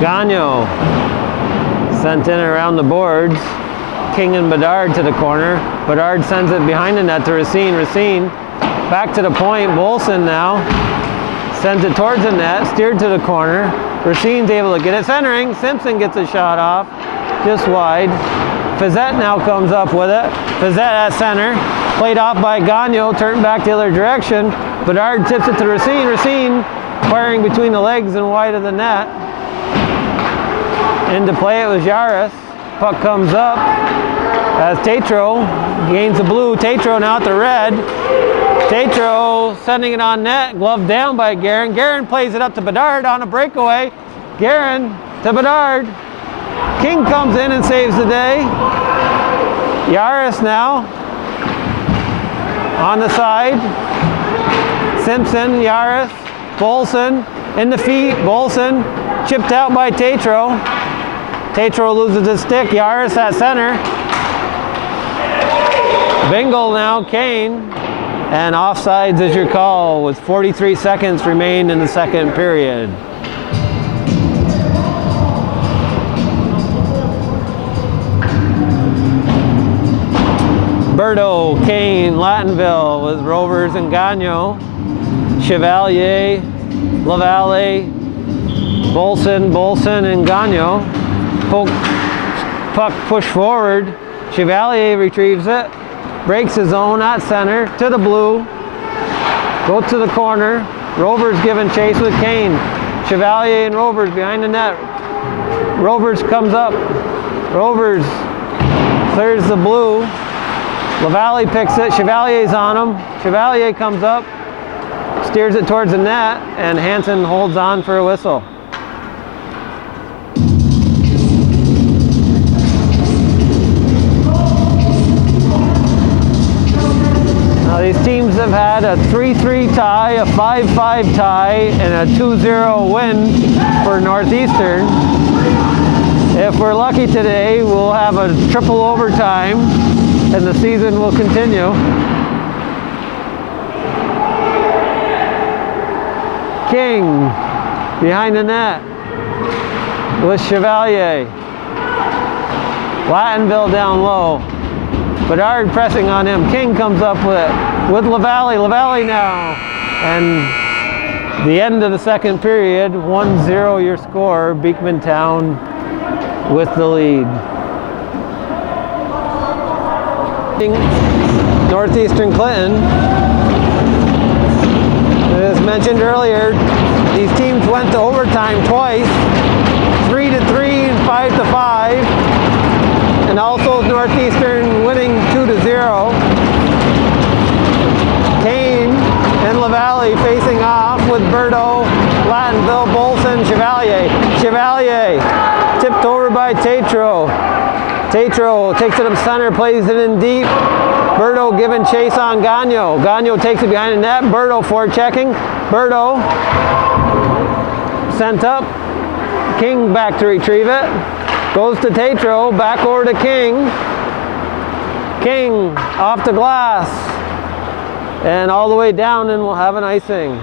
Gagnon sent in around the boards. King and Bedard to the corner. Bedard sends it behind the net to Racine. Racine back to the point. Bolson now sends it towards the net, steered to the corner. Racine's able to get it centering. Simpson gets a shot off, just wide. Fazette now comes up with it. Fazette at center, played off by Gagnon, turned back the other direction. Bedard tips it to Racine. Racine firing between the legs and wide of the net. Into play it was Yaris. Puck comes up as Tatro gains the blue. Tatro now at the red. Tatro sending it on net. Glove down by Guerin. Guerin plays it up to Bedard on a breakaway. Guerin to Bedard. King comes in and saves the day. Yaris now on the side. Simpson, Yaris, Bolson in the feet. Bolson chipped out by Tatro. Tatro loses his stick. Yaris at center. Bingle now, Kane. And offsides is your call with 43 seconds remain in the second period. Berto, Kane, Latinville with Rovers and Gagnon. Chevalier, LaValle, Bolson and Gagnon. Puck push forward. Chevalier retrieves it. Breaks his own at center to the blue. Go to the corner. Rovers giving chase with Kane. Chevalier and Rovers behind the net. Rovers comes up. Rovers clears the blue. LaValle picks it. Chevalier's on him. Chevalier comes up. Steers it towards the net, and Hansen holds on for a whistle. Now these teams have had a 3-3 tie, a 5-5 tie, and a 2-0 win for Northeastern. If we're lucky today, we'll have a triple overtime, and the season will continue. King behind the net with Chevalier. Latinville down low. Bedard pressing on him. King comes up with LaValle. LaValle now. And the end of the second period, 1-0 your score. Beekmantown with the lead. Northeastern Clinton. As mentioned earlier, these teams went to overtime twice, 3-3 and 5-5, and also Northeastern winning 2-0. Kane and LaValle facing off with Berto, Latinville, Bolson, Chevalier. Chevalier tipped over by Tatro. Tatro takes it up center, plays it in deep. Berto giving chase on Gagnon. Gagnon takes it behind the net. Berto forechecking. Berto sent up. King back to retrieve it. Goes to Tatro. Back over to King. King off the glass. And all the way down, and we'll have an icing.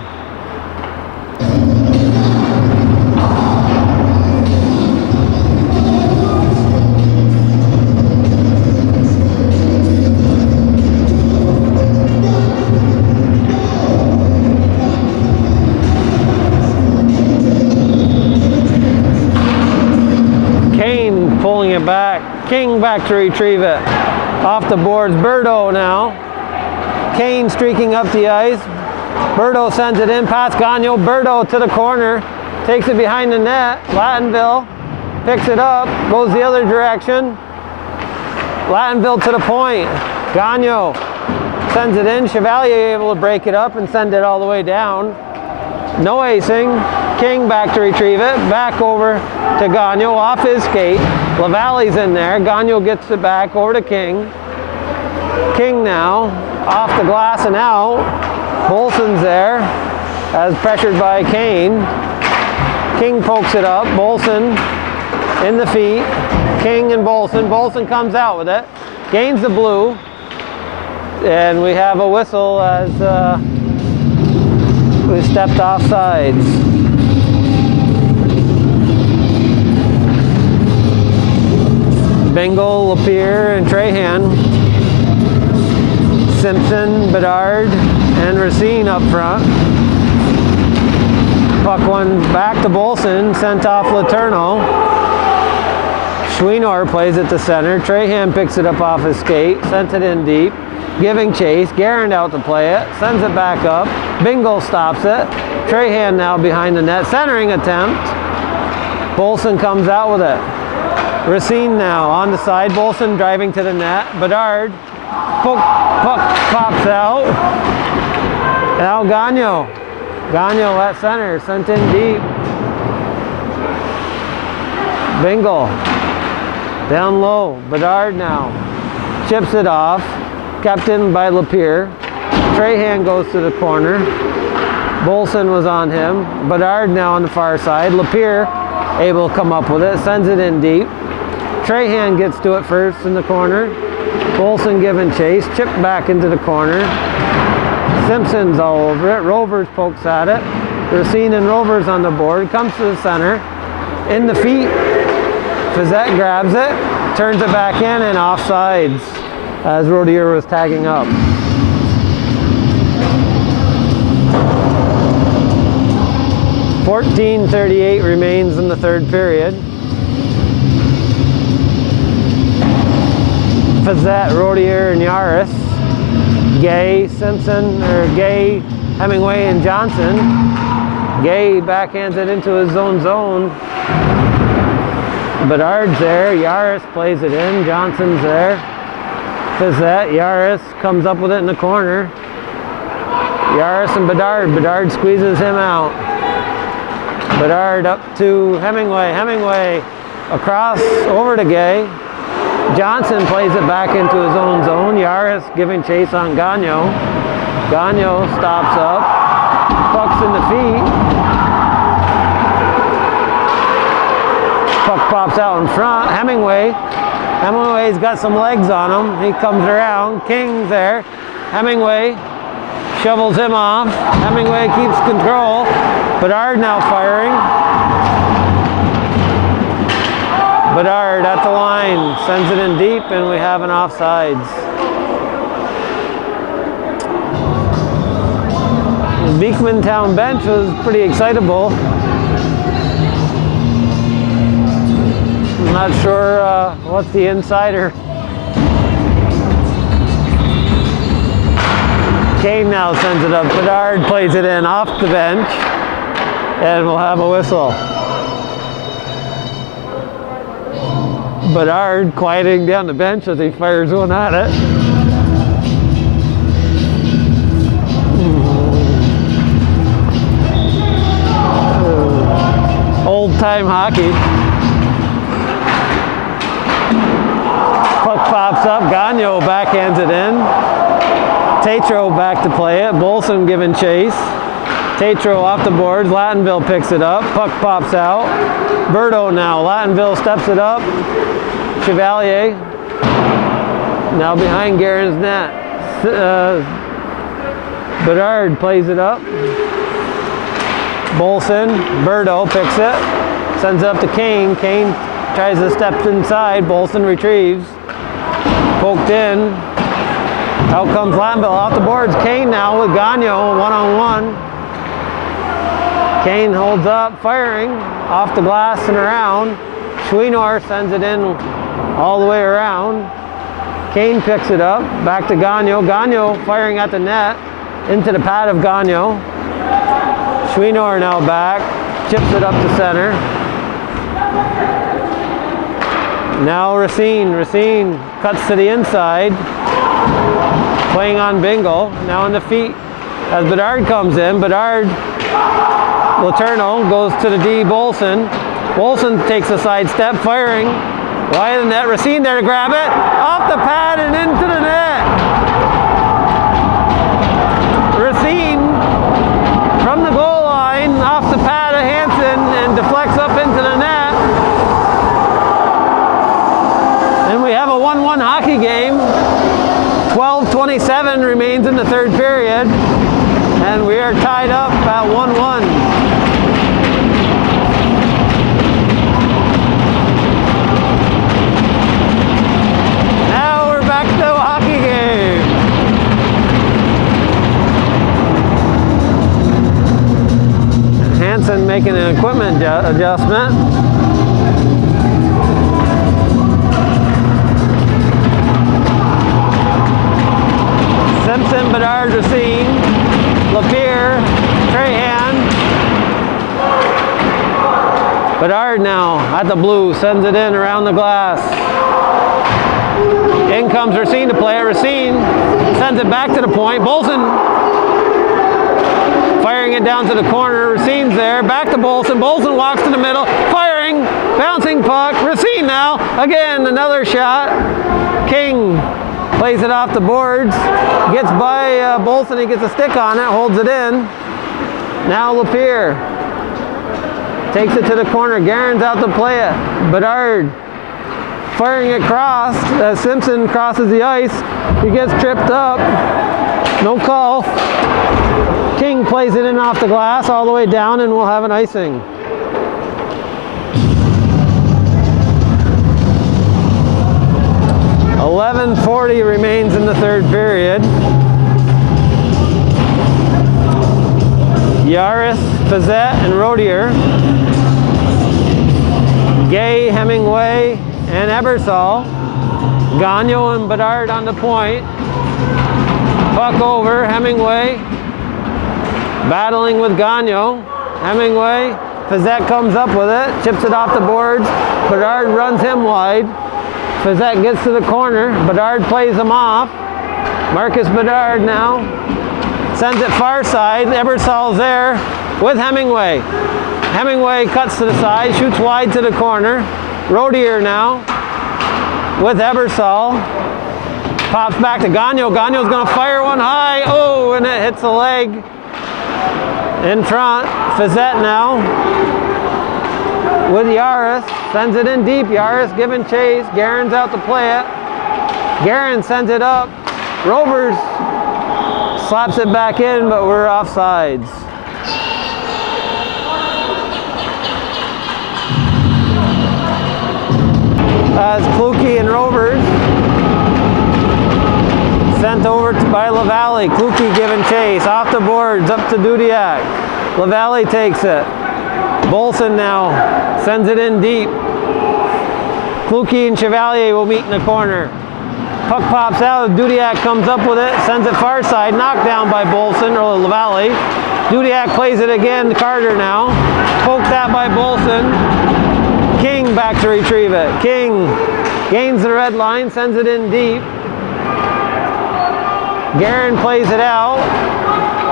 Pulling it back. King back to retrieve it. Off the boards. Berto now. Kane streaking up the ice. Berto sends it in past Gagnon. Berto to the corner. Takes it behind the net. Latinville picks it up. Goes the other direction. Latinville to the point. Gagnon sends it in. Chevalier able to break it up and send it all the way down. No acing. King back to retrieve it. Back over to Gagnon off his skate. LaValle's in there. Gagnon gets it back over to King. King now off the glass and out. Bolson's there as pressured by Kane. King pokes it up. Bolson in the feet. King and Bolson. Bolson comes out with it. Gains the blue. And we have a whistle as we stepped off sides. Bengal, Lapierre, and Trahan. Simpson, Bedard, and Racine up front. Puck one back to Bolson, sent off Laterno. Schweenor plays it to center. Trahan picks it up off his skate, sent it in deep. Giving chase, Garand out to play it, sends it back up. Bingle stops it. Trahan now behind the net, centering attempt. Bolson comes out with it. Racine now on the side. Bolson driving to the net. Bedard. Puck pops out. Now Gagnon. Gagnon at center. Sent in deep. Bingle. Down low. Bedard now. Chips it off. Kept in by Lapierre. Trahan goes to the corner. Bolson was on him. Bedard now on the far side. Lapierre able to come up with it. Sends it in deep. Trahan gets to it first in the corner. Bolson giving chase. Chipped back into the corner. Simpson's all over it. Rovers pokes at it. Racine and Rovers on the board. Comes to the center. In the feet. Fizette grabs it. Turns it back in and offsides. as Rodier was tagging up. .1438 remains in the third period. Fazette, Rodier, and Yaris. Gay, Simpson, or Gay, Hemingway, and Johnson. Gay backhands it into his own zone. Bedard's there. Yaris plays it in. Johnson's there. Fazette, Yaris comes up with it in the corner. Yaris and Bedard. Bedard squeezes him out. Bedard up to Hemingway. Hemingway across over to Gay. Johnson plays it back into his own zone. Yaris giving chase on Gagnon. Gagnon stops up. Puck's in the feet. Puck pops out in front. Hemingway's got some legs on him. He comes around. King's there. Hemingway shovels him off. Hemingway keeps control. Bedard now firing. Bedard at the line, sends it in deep, and we have an offsides. The Beekmantown bench was pretty excitable. I'm not sure what's the insider. Kane now sends it up. Bedard plays it in off the bench, and we'll have a whistle. Bedard quieting down the bench as he fires one at it. Old-time hockey. Puck pops up. Gagnon backhands it in. Tatro back to play it. Bolson giving chase. Tatro off the boards. Lattenville picks it up. Puck pops out. Berto now. Lattenville steps it up. Chevalier now behind Guerin's net. Bedard plays it up. Bolson, Berto picks it, sends it up to Kane. Kane tries to step inside. Bolson retrieves. Poked in. Out comes Lattenville off the boards. Kane now with Gagnon one-on-one. Kane holds up, firing off the glass and around. Chouinard sends it in all the way around. Kane picks it up, back to Gagnon. Gagnon firing at the net, into the pad of Gagnon. Chouinard now back, chips it up to center. Now Racine cuts to the inside, playing on Bingle, now on the feet as Bedard comes in. Bedard, Letourneau goes to the D, Bolson. Bolson takes a side step, firing wide of the net. Racine there to grab it, off the pad and into the net. Racine from the goal line, off the pad of Hansen, and deflects up into the net. And we have a 1-1 hockey game. 12:27 remains in the third period, and we are tied up at 1-1. Hansen making an equipment adjustment. Simpson, Bedard, Racine, Lapierre, Trahan. Bedard now at the blue, sends it in around the glass. In comes Racine to play it. Racine sends it back to the point. Bolson firing it down to the corner. Racine's there. Back to Bolson. Bolson walks to the middle. Firing. Bouncing puck. Racine now. Again, another shot. King plays it off the boards. Gets by Bolson. He gets a stick on it. Holds it in. Now Lapierre takes it to the corner. Guerin's out to play it. Bedard firing it cross as Simpson crosses the ice. He gets tripped up. No call. King plays it in off the glass all the way down, and we'll have an icing. 11:40 remains in the third period. Yaris, Fazette, and Rodier. Gay, Hemingway, and Ebersol. Gagnon and Bedard on the point. Puck over, Hemingway. Battling with Gagnon. Hemingway, Fazette comes up with it, chips it off the boards. Bedard runs him wide. Fazette gets to the corner. Bedard plays him off. Marcus Bedard now sends it far side. Ebersol's there with Hemingway. Hemingway cuts to the side, shoots wide to the corner. Rodier now with Ebersol. Pops back to Gagnon. Gagnon's going to fire one high. Oh, and it hits the leg in front. Fazette now with Yaris. Sends it in deep. Yaris giving chase. Guerin's out to play it. Guerin sends it up. Rovers slaps it back in, but we're offsides. As Kluke and Rovers sent over by LaValle. Kluke giving chase. Off the boards, up to Dudiak. LaValle takes it. Bolson now sends it in deep. Kluke and Chevalier will meet in the corner. Puck pops out. Dudiak comes up with it, sends it far side. Knocked down by Bolson or LaValle. Dudiak plays it again. Carter now. Poked that by Bolson. King back to retrieve it. King gains the red line, sends it in deep. Guerin plays it out.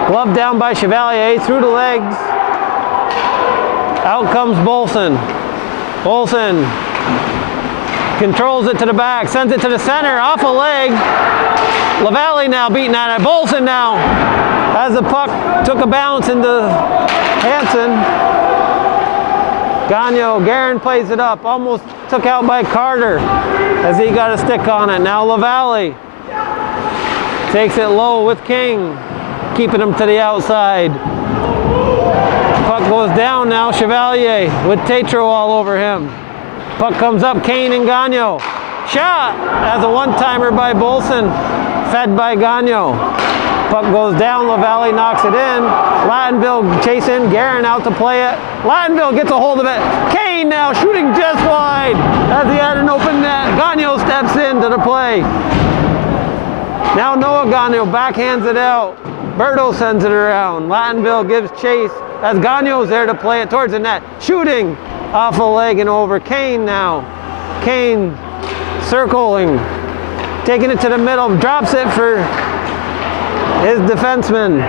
Glove down by Chevalier, through the legs. Out comes Bolson. Bolson controls it to the back, sends it to the center, off a leg. LaValle now beating at it. Bolson now, as the puck took a bounce into Hansen. Gagnon, Guerin plays it up, almost took out by Carter as he got a stick on it. Now LaValle takes it low with King, keeping him to the outside. Puck goes down now, Chevalier with Tatro all over him. Puck comes up, Kane and Gagnon. Shot as a one-timer by Bolson, fed by Gagnon. Puck goes down, LaValle knocks it in. Lattenville chasing, Guerin out to play it. Lattenville gets a hold of it. Kane now shooting just wide as he had an open net. Gagnon steps into the play. Now Noah Gagnon backhands it out. Berto sends it around. Lattenville gives chase as Gagnon's there to play it towards the net. Shooting off a leg and over. Kane now. Kane circling. Taking it to the middle. Drops it for his defenseman.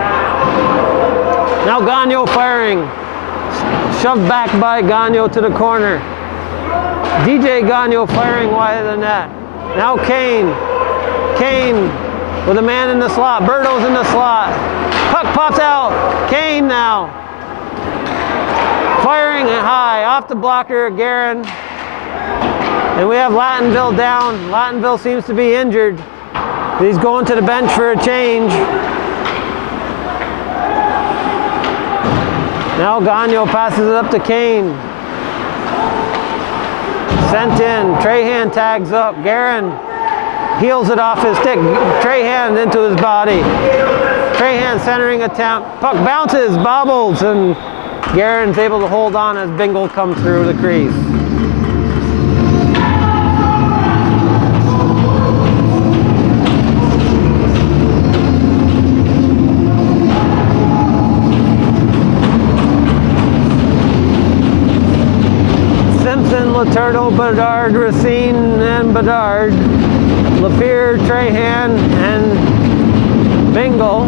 Now Gagnon firing. Shoved back by Gagnon to the corner. DJ Gagnon firing wide of the net. Now Kane. Kane with a man in the slot. Berto's in the slot. Puck pops out. Kane now. Firing high off the blocker, Guerin. And we have Lattenville down. Lattenville seems to be injured. He's going to the bench for a change. Now Gagnon passes it up to Kane. Sent in. Trahan tags up. Guerin heels it off his stick. Trahan into his body. Trahan centering attempt. Puck bounces, bobbles, and Guerin's able to hold on as Bingle comes through the crease. Laturdo, Bedard, Racine, and Bedard. Lapierre, Trahan, and Bingle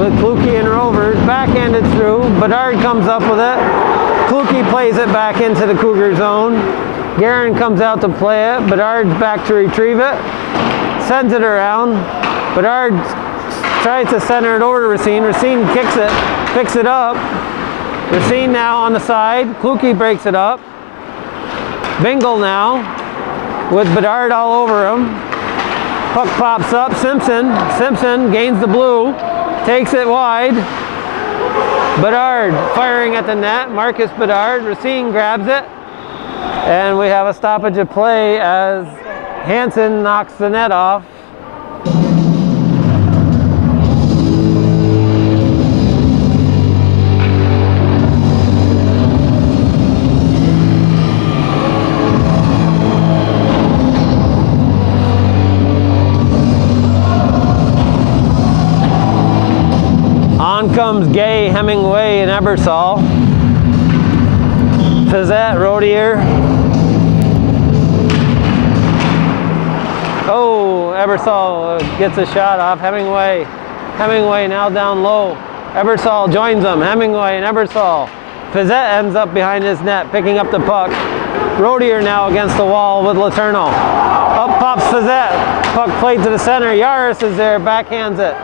with Kluke and Rovers. Backhanded through. Bedard comes up with it. Kluke plays it back into the Cougar zone. Guerin comes out to play it. Bedard's back to retrieve it. Sends it around. Bedard tries to center it over to Racine. Racine kicks it, picks it up. Racine now on the side. Kluke breaks it up. Bingle now with Bedard all over him. Puck pops up. Simpson gains the blue. Takes it wide. Bedard firing at the net. Marcus Bedard. Racine grabs it. And we have a stoppage of play as Hansen knocks the net off. On comes Gay, Hemingway, and Ebersol. Fizzette, Rodier. Oh, Ebersol gets a shot off. Hemingway now down low. Ebersol joins them. Hemingway and Ebersol. Fizzette ends up behind his net, picking up the puck. Rodier now against the wall with Letourneau. Up pops Fizzette. Puck played to the center. Yaris is there, backhands it.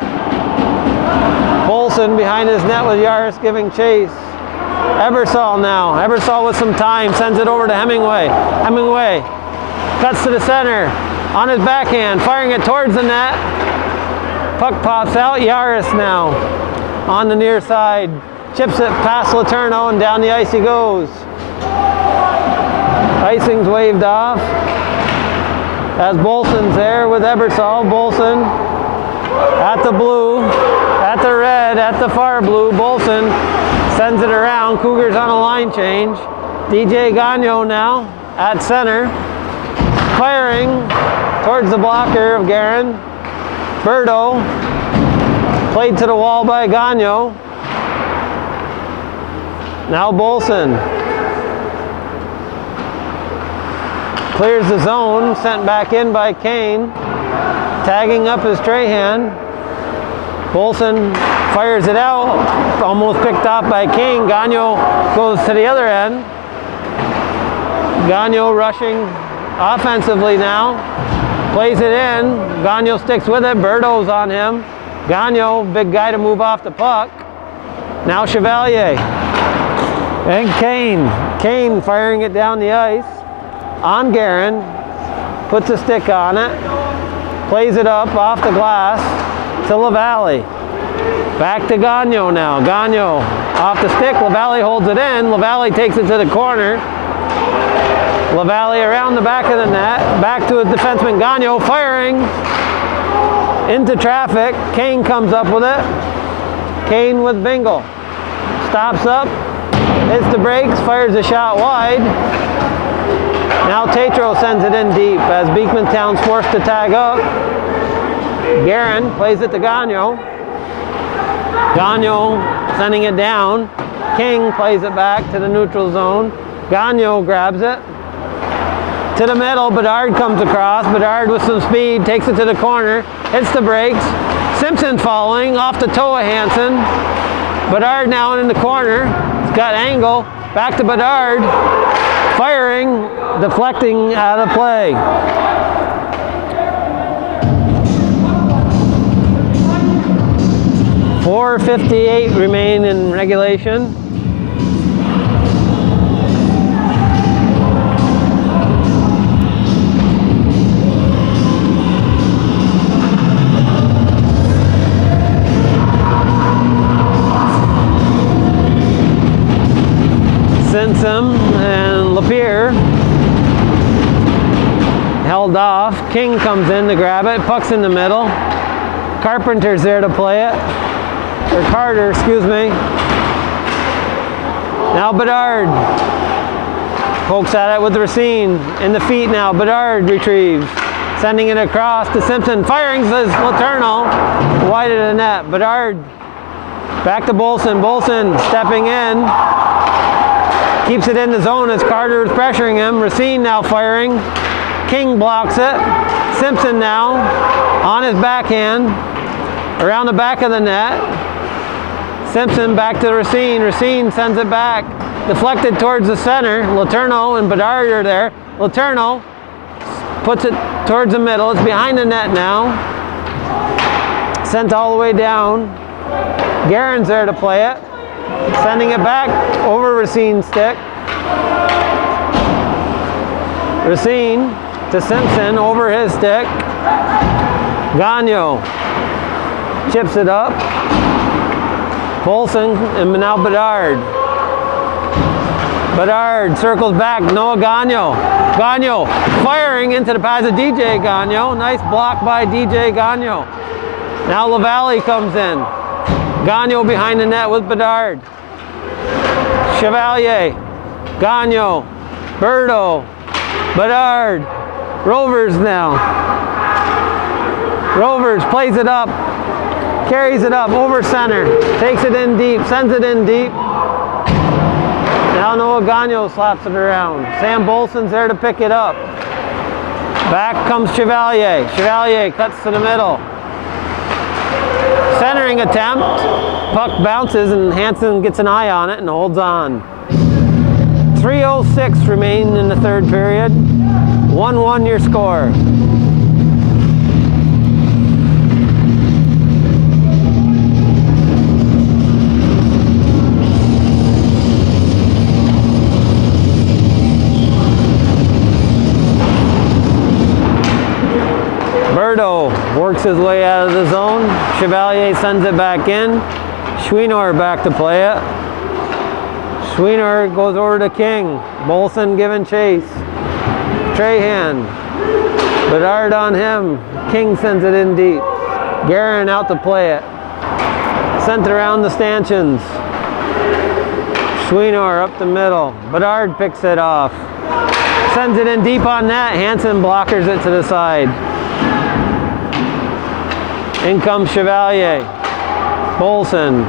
Bolson behind his net with Yaris giving chase. Ebersol now. Ebersol with some time, sends it over to Hemingway. Hemingway cuts to the center. On his backhand, firing it towards the net. Puck pops out. Yaris now on the near side. Chips it past Letourneau and down the ice he goes. Icing's waved off. As Bolson's there with Ebersol. Bolson at the blue, at the red, at the far blue. Bolson sends it around. Cougars on a line change. DJ Gagnon now at center. Firing towards the blocker of Guerin. Berto. Played to the wall by Gagnon. Now Bolson. Clears the zone. Sent back in by Kane. Tagging up is Trahan. Bolson fires it out. Almost picked off by Kane. Gagnon goes to the other end. Gagnon rushing offensively now. Plays it in. Gagnon sticks with it. Berto's on him. Gagnon, big guy to move off the puck. Now Chevalier. And Kane. Kane firing it down the ice. On Guerin. Puts a stick on it. Plays it up off the glass to LaValle. Back to Gagnon now. Gagnon off the stick. LaValle holds it in. LaValle takes it to the corner. LaValle around the back of the net. Back to a defenseman. Gagnon firing into traffic. Kane comes up with it. Kane with Bingle. Stops up. Hits the brakes. Fires a shot wide. Now Tatro sends it in deep as Beekmantown's forced to tag up. Guerin plays it to Gagnon. Gagnon sending it down. King plays it back to the neutral zone. Gagnon grabs it. To the middle, Bedard comes across. Bedard with some speed, takes it to the corner, hits the brakes. Simpson following, off the toe of Hansen. Bedard now in the corner. He's got angle. Back to Bedard. Firing, deflecting out of play. .458 remain in regulation. Simpson and Lapierre held off. King comes in to grab it. Puck's in the middle. Carpenter's there to play it. Or Carter, excuse me. Now Bedard pokes at it with Racine. In the feet now. Bedard retrieves. Sending it across to Simpson. Firing says Letourneau. Wide of the net. Bedard back to Bolson. Bolson stepping in. Keeps it in the zone as Carter is pressuring him. Racine now firing. King blocks it. Simpson now on his backhand. Around the back of the net. Simpson back to Racine. Racine sends it back. Deflected towards the center. Letourneau and Bedard are there. Letourneau puts it towards the middle. It's behind the net now. Sent all the way down. Guerin's there to play it. Sending it back over Racine's stick. Racine to Simpson over his stick. Gagnon chips it up. Bolson and now Bedard. Bedard circles back. Noah Gagnon Gagno firing into the pads of DJ Gagno. Nice block by DJ Gagno. Now LaValle comes in. Gagno behind the net with Bedard. Chevalier, Gagno, Berto, Bedard, Rovers now. Rovers plays it up, carries it up over center, takes it in deep, sends it in deep. Now Noah Gagno slaps it around. Sam Bolson's there to pick it up. Back comes Chevalier. Chevalier cuts to the middle. Centering attempt. Puck bounces and Hansen gets an eye on it and holds on. 3:06 remain in the third period. 1-1 your score. Berto works his way out of the zone. Chevalier sends it back in. Schweenor back to play it. Schweenor goes over to King. Bolson giving chase. Trahan. Bedard on him. King sends it in deep. Guerin out to play it. Sent around the stanchions. Schweenor up the middle. Bedard picks it off. Sends it in deep on net. Hansen blockers it to the side. In comes Chevalier. Bolson.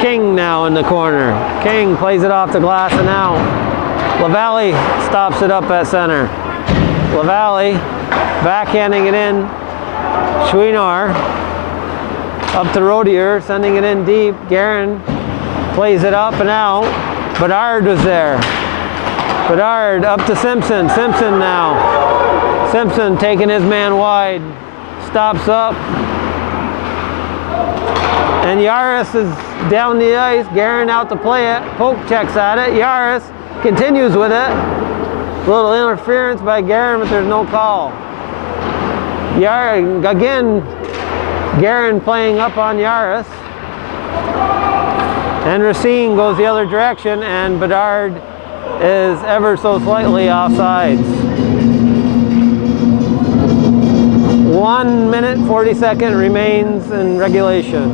King now in the corner. King plays it off the glass and out. LaValle stops it up at center. LaValle backhanding it in. Schweenor up to Rodier, sending it in deep. Guerin plays it up and out. Bedard was there. Bedard up to Simpson. Simpson now. Simpson taking his man wide. Stops up. And Yaris is down the ice. Guerin out to play it. Polk checks at it. Yaris continues with it. A little interference by Guerin, but there's no call. Again, Guerin playing up on Yaris. And Racine goes the other direction, and Bedard is ever so slightly offsides. 1 minute 40-second remains in regulation.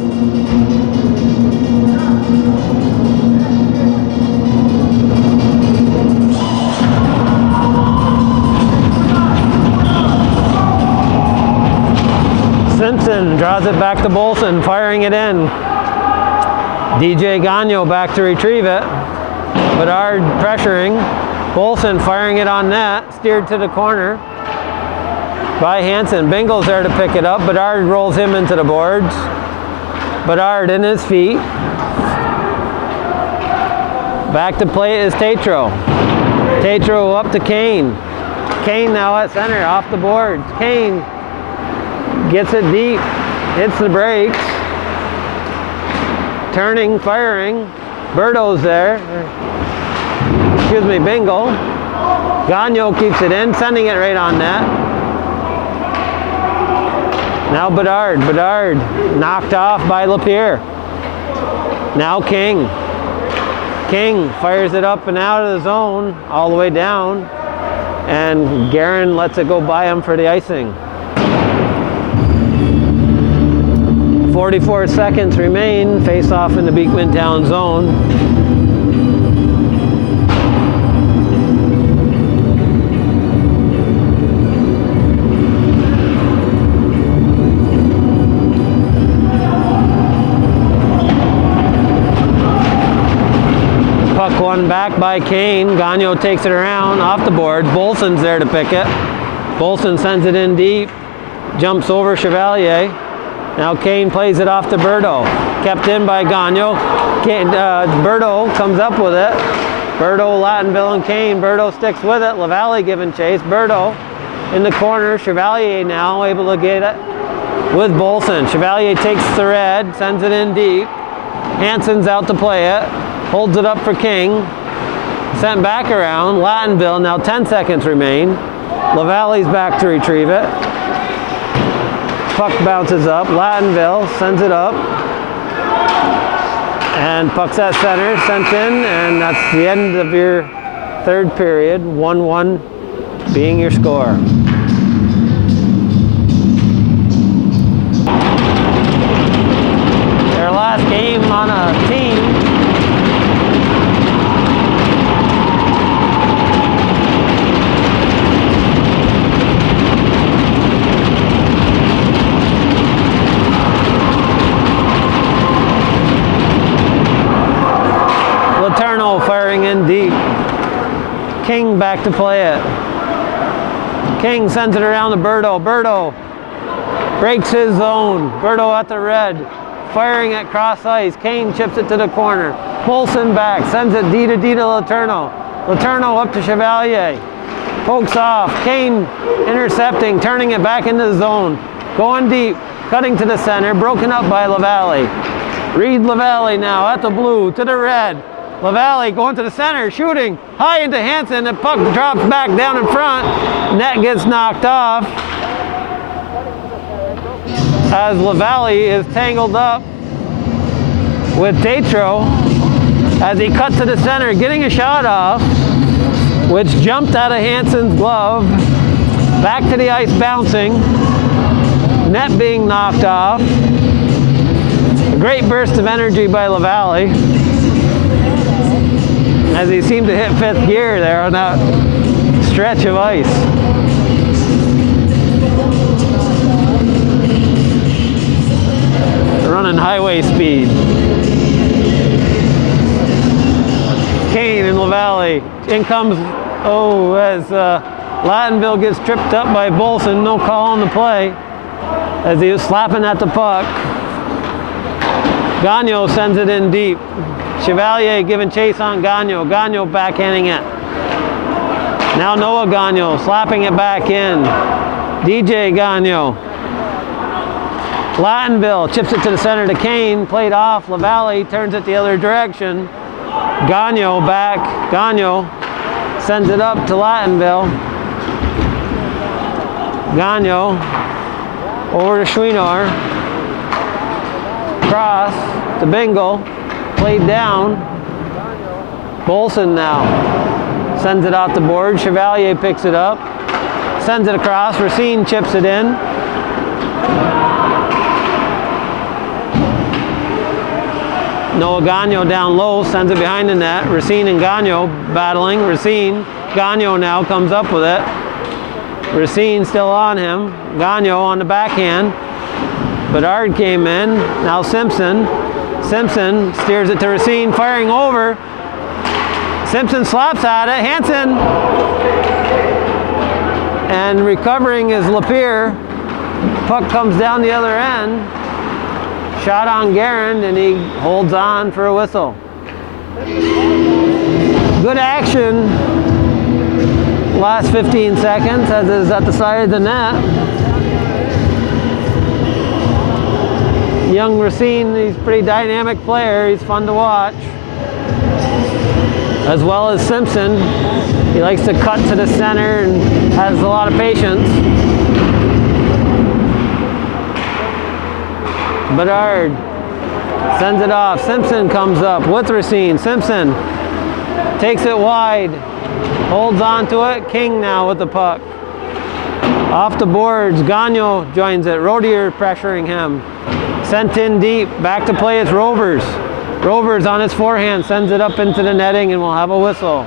Simpson draws it back to Bolson, firing it in. DJ Gagno back to retrieve it. Bedard pressuring. Bolson firing it on net, steered to the corner by Hansen. Bingle's there to pick it up. Bedard rolls him into the boards. Bedard in his feet. Back to play is Tatro. Tatro up to Kane. Kane now at center, off the boards. Kane gets it deep, hits the brakes. Turning, firing. Berto's there. Excuse me, Bingle. Gagno keeps it in, sending it right on net. Now Bedard. Bedard knocked off by Lapierre. Now King. King fires it up and out of the zone, all the way down. And Guerin lets it go by him for the icing. 44 seconds remain. Face off in the Beekmantown zone. Puck won back by Kane. Gagno takes it around off the board. Bolson's there to pick it. Bolson sends it in deep. Jumps over Chevalier. Now Kane plays it off to Berto. Kept in by Gagno. Berto comes up with it. Berto, Lattenville, and Kane. Berto sticks with it. LaValle giving chase. Berto in the corner. Chevalier now able to get it with Bolson. Chevalier takes the red, sends it in deep. Hansen's out to play it. Holds it up for King. Sent back around. Lattenville, now 10 seconds remain. LaValle's back to retrieve it. Puck bounces up. Lattenville sends it up. And puck's at center, sent in, and that's the end of your third period, 1-1 being your score. Their last game on a team. Firing in deep. King back to play it. King sends it around to Berto. Berto breaks his zone. Berto at the red. Firing at cross ice. Kane chips it to the corner. Bolson back. Sends it D to Letourneau. Letourneau up to Chevalier. Pokes off. Kane intercepting. Turning it back into the zone. Going deep. Cutting to the center. Broken up by LaValle. Reed LaValle now at the blue. To the red. LaValle going to the center, shooting high into Hansen. The puck drops back down in front. Net gets knocked off as LaValle is tangled up with Tatro as he cut to the center, getting a shot off, which jumped out of Hansen's glove. Back to the ice bouncing. Net being knocked off. A great burst of energy by LaValle, as he seemed to hit fifth gear there on that stretch of ice. Running highway speed. Kane and LaValle. In comes, as Lattenville gets tripped up by Bolson. No call on the play as he was slapping at the puck. Gagnon sends it in deep. Chevalier giving chase on Gagnon. Gagnon backhanding it. Now Noah Gagnon slapping it back in. DJ Gagnon. Lattenville chips it to the center to Kane. Played off. LaValle turns it the other direction. Gagnon back. Gagnon sends it up to Lattenville. Gagnon over to Chouinard. Cross to Bingle. Played down. Bolson now sends it off the board. Chevalier picks it up. Sends it across. Racine chips it in. Noah Gagnon down low. Sends it behind the net. Racine and Gagnon battling. Racine. Gagnon now comes up with it. Racine still on him. Gagnon on the backhand. Bedard came in. Now Simpson. Simpson steers it to Racine, firing over. Simpson slaps at it. Hansen. And recovering is Lapierre. Puck comes down the other end. Shot on Guerin, and he holds on for a whistle. Good action. Last 15 seconds as is at the side of the net. Young Racine, he's a pretty dynamic player. He's fun to watch. As well as Simpson. He likes to cut to the center and has a lot of patience. Bedard sends it off. Simpson comes up with Racine. Simpson takes it wide. Holds on to it. King now with the puck. Off the boards. Gagnon joins it. Rodier pressuring him. Sent in deep. Back to play, it's Rovers. Rovers on his forehand sends it up into the netting, and we'll have a whistle.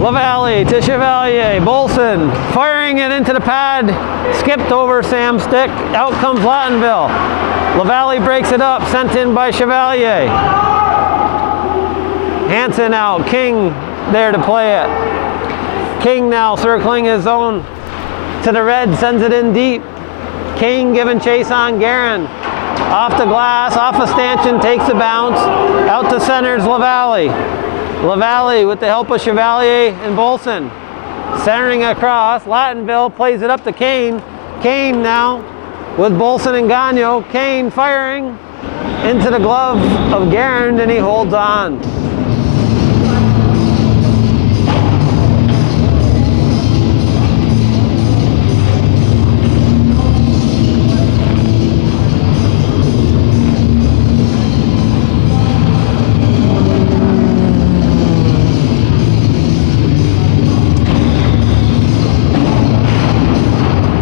LaValle to Chevalier. Bolson firing it into the pad. Skipped over Sam's stick. Out comes Lattenville. LaValle breaks it up. Sent in by Chevalier. Hansen out. King there to play it. King now circling his zone to the red. Sends it in deep. King giving chase on Guerin. Off the glass. Off a stanchion. Takes a bounce. Out to centers LaValle. LaValle with the help of Chevalier and Bolson. Centering across. Lattenville plays it up to Kane. Kane now with Bolson and Gagnon. Kane firing. into the glove of Garand, and he holds on.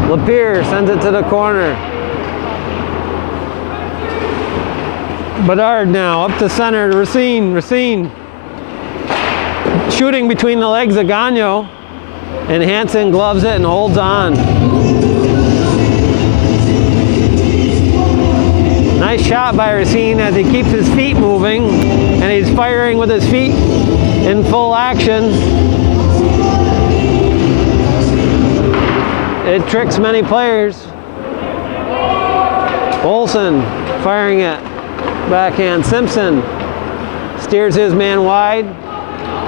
Lapierre sends it to the corner. Bedard now up the center to Racine. Racine shooting between the legs of Gagnon, and Hansen gloves it and holds on. Nice shot by Racine as he keeps his feet moving, and he's firing with his feet in full action. It tricks many players. Olsen firing it. Backhand. Simpson steers his man wide.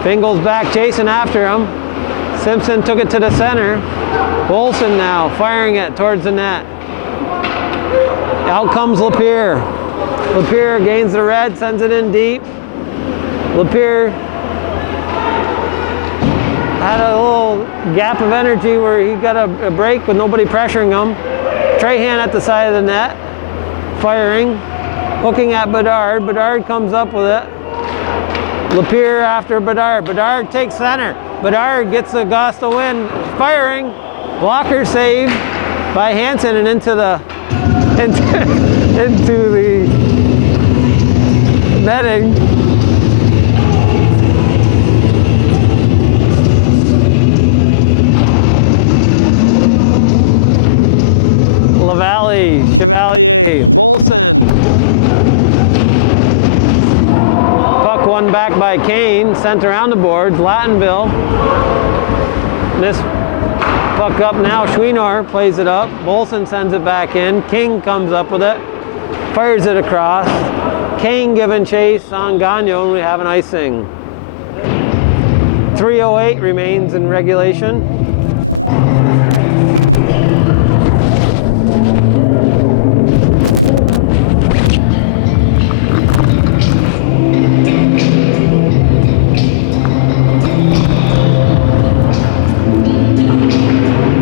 Bingle's back chasing after him. Simpson took it to the center. Olsen now firing it towards the net. Out comes Lapierre. Lapierre gains the red, sends it in deep. Lapierre had a little gap of energy where he got a break with nobody pressuring him. Trahan at the side of the net, firing, hooking at Bedard. Bedard comes up with it. Lapierre after Bedard. Bedard takes center. Bedard gets a gust of wind, firing. Blocker save by Hansen and into the netting. Lavallee, Chevalier, puck won back by Kane, sent around the boards. Lattenville, this puck up now. Chouinard plays it up. Bolson sends it back in. King comes up with it, fires it across. Kane giving chase on Gagnon, and we have an icing. 3:08 remains in regulation.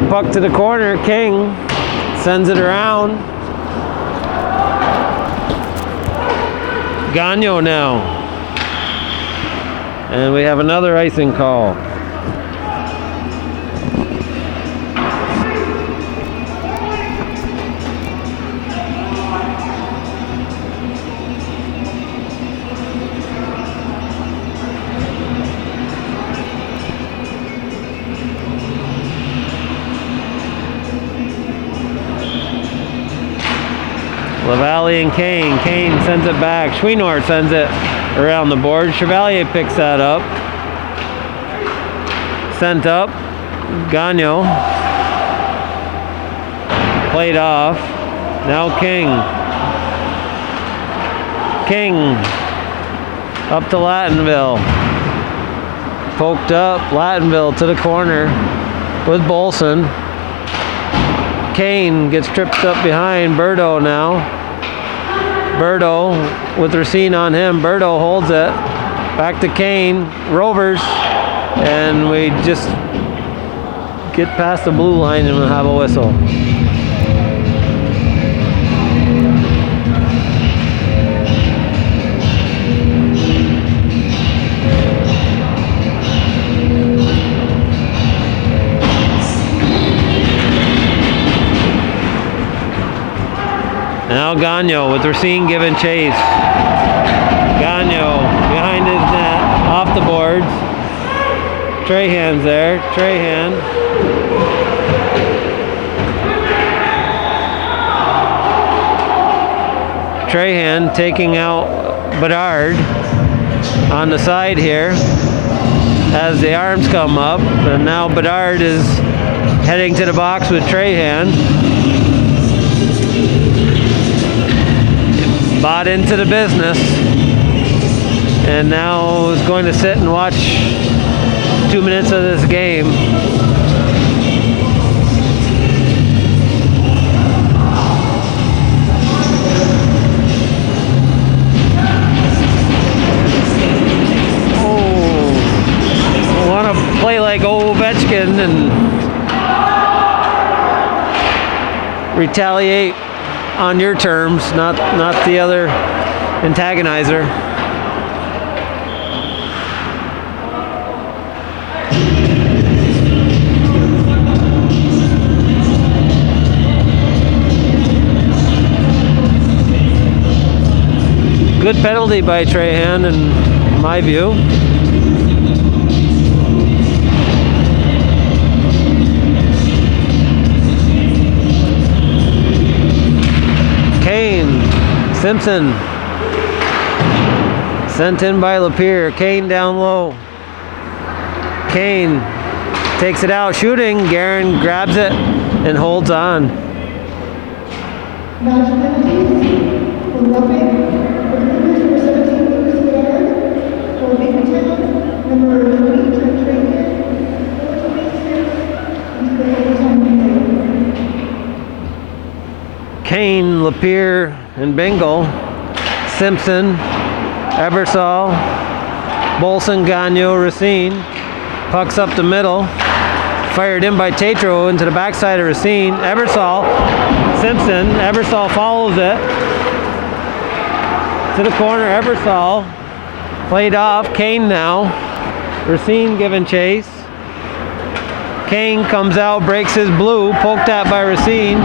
Puck to the corner. King sends it around. Gagnon now. And we have another icing call. Lavallee and Kane. Kane sends it back. Chouinard sends it around the board. Chevalier picks that up. Sent up. Gagnon. Played off. Now King. King. Up to Lattenville. Poked up. Lattenville to the corner with Bolson. Kane gets tripped up behind. Berto now. Berto with Racine on him. Berto holds it. Back to Kane. Rovers. And we just get past the blue line and we'll have a whistle. Now Gagnon with Racine giving chase. Gagnon behind his net, off the boards. Trahan's there. Trahan. Trahan taking out Bedard on the side here as the arms come up. And now Bedard is heading to the box with Trahan. Bought into the business and now is going to sit and watch 2 minutes of this game. retaliate on your terms, not the other antagonizer. Good penalty by Trahan in my view. Kane, Simpson, sent in by Lapierre. Kane down low. Kane takes it out, shooting. Guerin grabs it and holds on. For roughing, for Cougars number 17, Lucas Bedard. For Beekmantown, number 20, Trent Trahan. For 26, into the overtime period. Kane, Lapierre, and Bingle. Simpson, Ebersol, Bolson, Gagnon, Racine. Pucks up the middle. Fired in by Tatro into the backside of Racine. Ebersol, Simpson. Ebersol follows it to the corner. Ebersol played off. Kane now. Racine giving chase. Kane comes out, breaks his blue, poked at by Racine.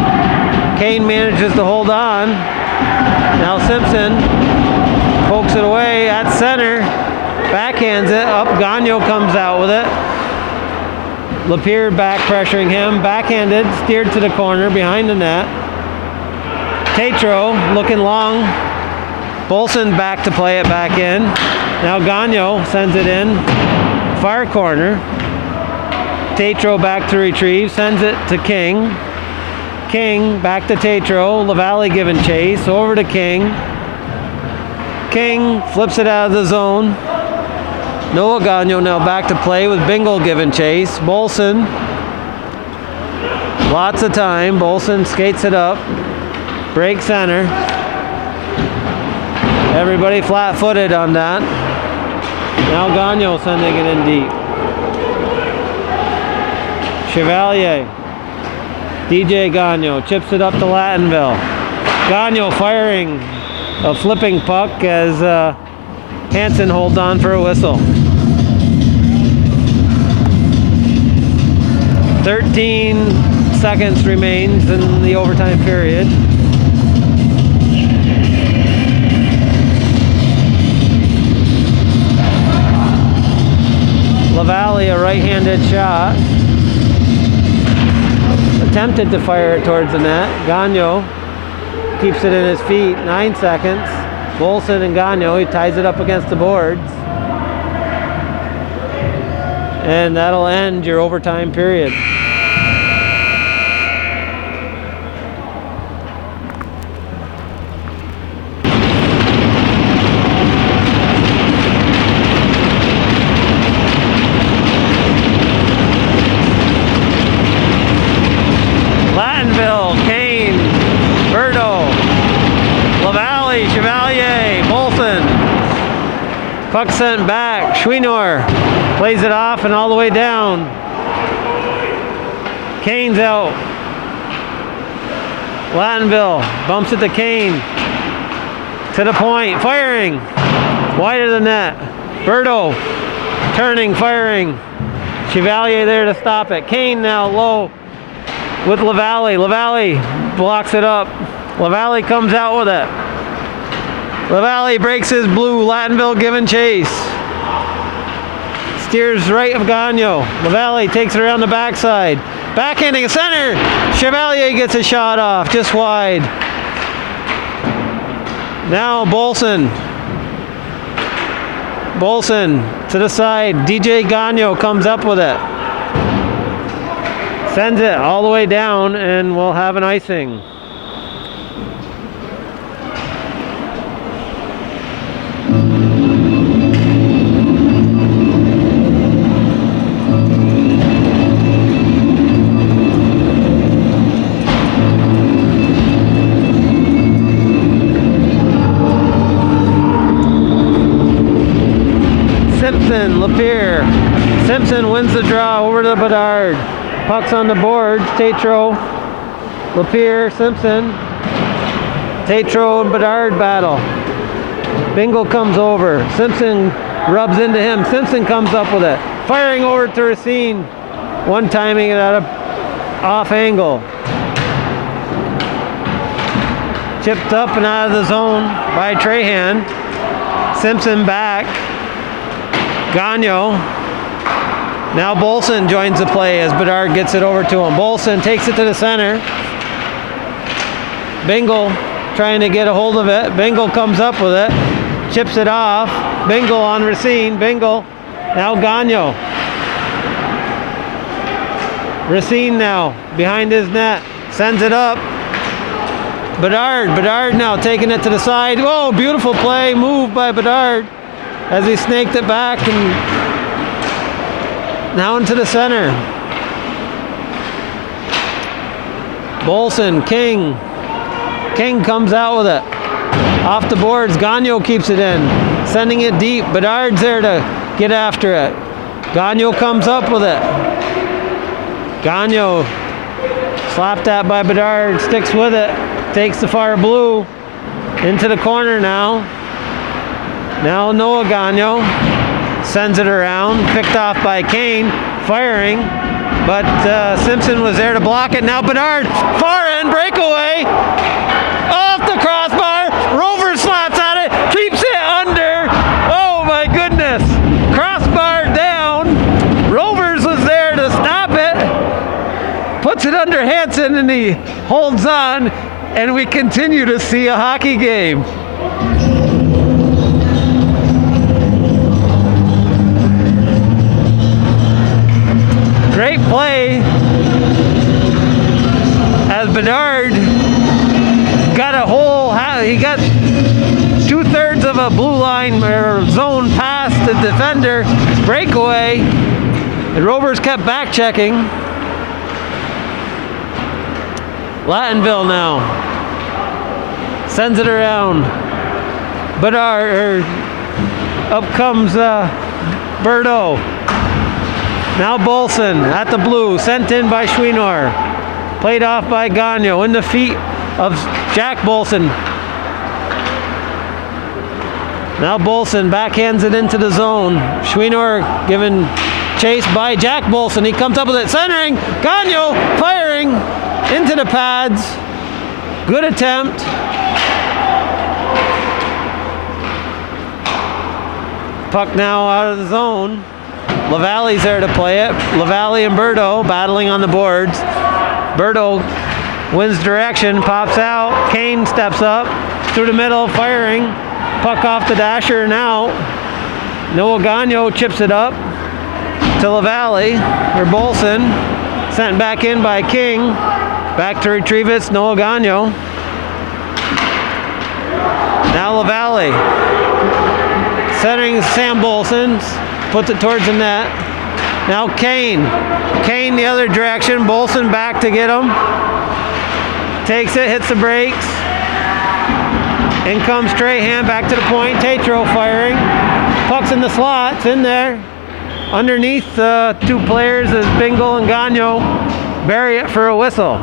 Kane manages to hold on. Now Simpson pokes it away at center. Backhands it up. Gagnon comes out with it. Lapierre back pressuring him. Backhanded, steered to the corner behind the net. Tatro looking long. Bolson back to play it back in. Now Gagnon sends it in. Far corner. Tatro back to retrieve. Sends it to King. King back to Tatro. LaValle giving chase. Over to King. King flips it out of the zone. Noah Gagnon now back to play with Bingle giving chase. Bolson. Lots of time. Bolson skates it up. Break center. Everybody flat-footed on that. Now Gagnon sending it in deep. Chevalier. DJ Gagnon chips it up to Lattenville. Gagnon firing a flipping puck as Hansen holds on for a whistle. 13 seconds remains in the overtime period. LaValle, a right-handed shot. Attempted to fire it towards the net. Gagnon keeps it in his feet. 9 seconds. Bolson and Gagnon, he ties it up against the boards. And that'll end your overtime period. Lattenville, Kane, Berto, LaValle, Chevalier, Bolson. Puck sent back. Schweinor plays it off and all the way down. Kane's out. Lattenville bumps it to Kane. To the point, firing. Wide of the net. Berto turning, firing. Chevalier there to stop it. Kane now low with LaValle. LaValle blocks it up. LaValle comes out with it. LaValle breaks his blue. Lattenville giving chase. Steers right of Gagnon. LaValle takes it around the backside. Backhanding a center. Chevalier gets a shot off, just wide. Now Bolson. Bolson to the side. DJ Gagnon comes up with it. Sends it all the way down and we'll have an icing. Simpson, Lapierre. Simpson wins the draw over to Bedard. Puck's on the boards. Tatro Lapeer, Simpson. Tatro and Bedard battle. Bingle comes over. Simpson rubs into him. Simpson comes up with it. Firing over to Racine. One timing it at a off angle. Chipped up and out of the zone by Trahan. Simpson back. Gagnon. Now Bolson joins the play as Bedard gets it over to him. Bolson takes it to the center. Bingle trying to get a hold of it. Bingle comes up with it. Chips it off. Bingle on Racine. Bingle. Now Gagnon. Racine now behind his net. Sends it up. Bedard. Bedard now taking it to the side. Oh, beautiful play. Move by Bedard as he snaked it back and now into the center. Bolson, King. King comes out with it. Off the boards, Gagnon keeps it in. Sending it deep. Bedard's there to get after it. Gagnon comes up with it. Gagnon slapped that by Bedard. Sticks with it. Takes the far blue. Into the corner now. Now Noah Gagnon sends it around. Picked off by Kane. Firing. But Simpson was there to block it. Now Bedard, far end breakaway. Off the crossbar. Rover slaps at it. Keeps it under. Oh my goodness. Crossbar down. Rovers was there to stop it. Puts it under Hansen and he holds on. And we continue to see a hockey game. Great play as Bedard got a hole. He got 2/3 of a blue line or zone past the defender. Breakaway. The Rovers kept back checking. Lattenville now sends it around. Bedard. Up comes Berto. Now Bolson at the blue, sent in by Schweenor. Played off by Gagnon in the feet of Jack Bolson. Now Bolson backhands it into the zone. Schweenor given chase by Jack Bolson. He comes up with it, centering. Gagnon firing into the pads. Good attempt. Puck now out of the zone. LaValle's there to play it. LaValle and Berto battling on the boards. Berto wins direction, pops out. Kane steps up through the middle, firing. Puck off the dasher now. Noah Gagnon chips it up to LaValle or Bolson. Sent back in by King. Back to retrieve it, Noah Gagnon. Now LaValle. Centering Sam Bolson. Puts it towards the net. Now Kane. Kane the other direction. Bolson back to get him. Takes it, hits the brakes. In comes Trahan back to the point. Tatro firing. Puck's in the slot. It's in there. Underneath the two players is Bingle and Gagnon. Bury it for a whistle.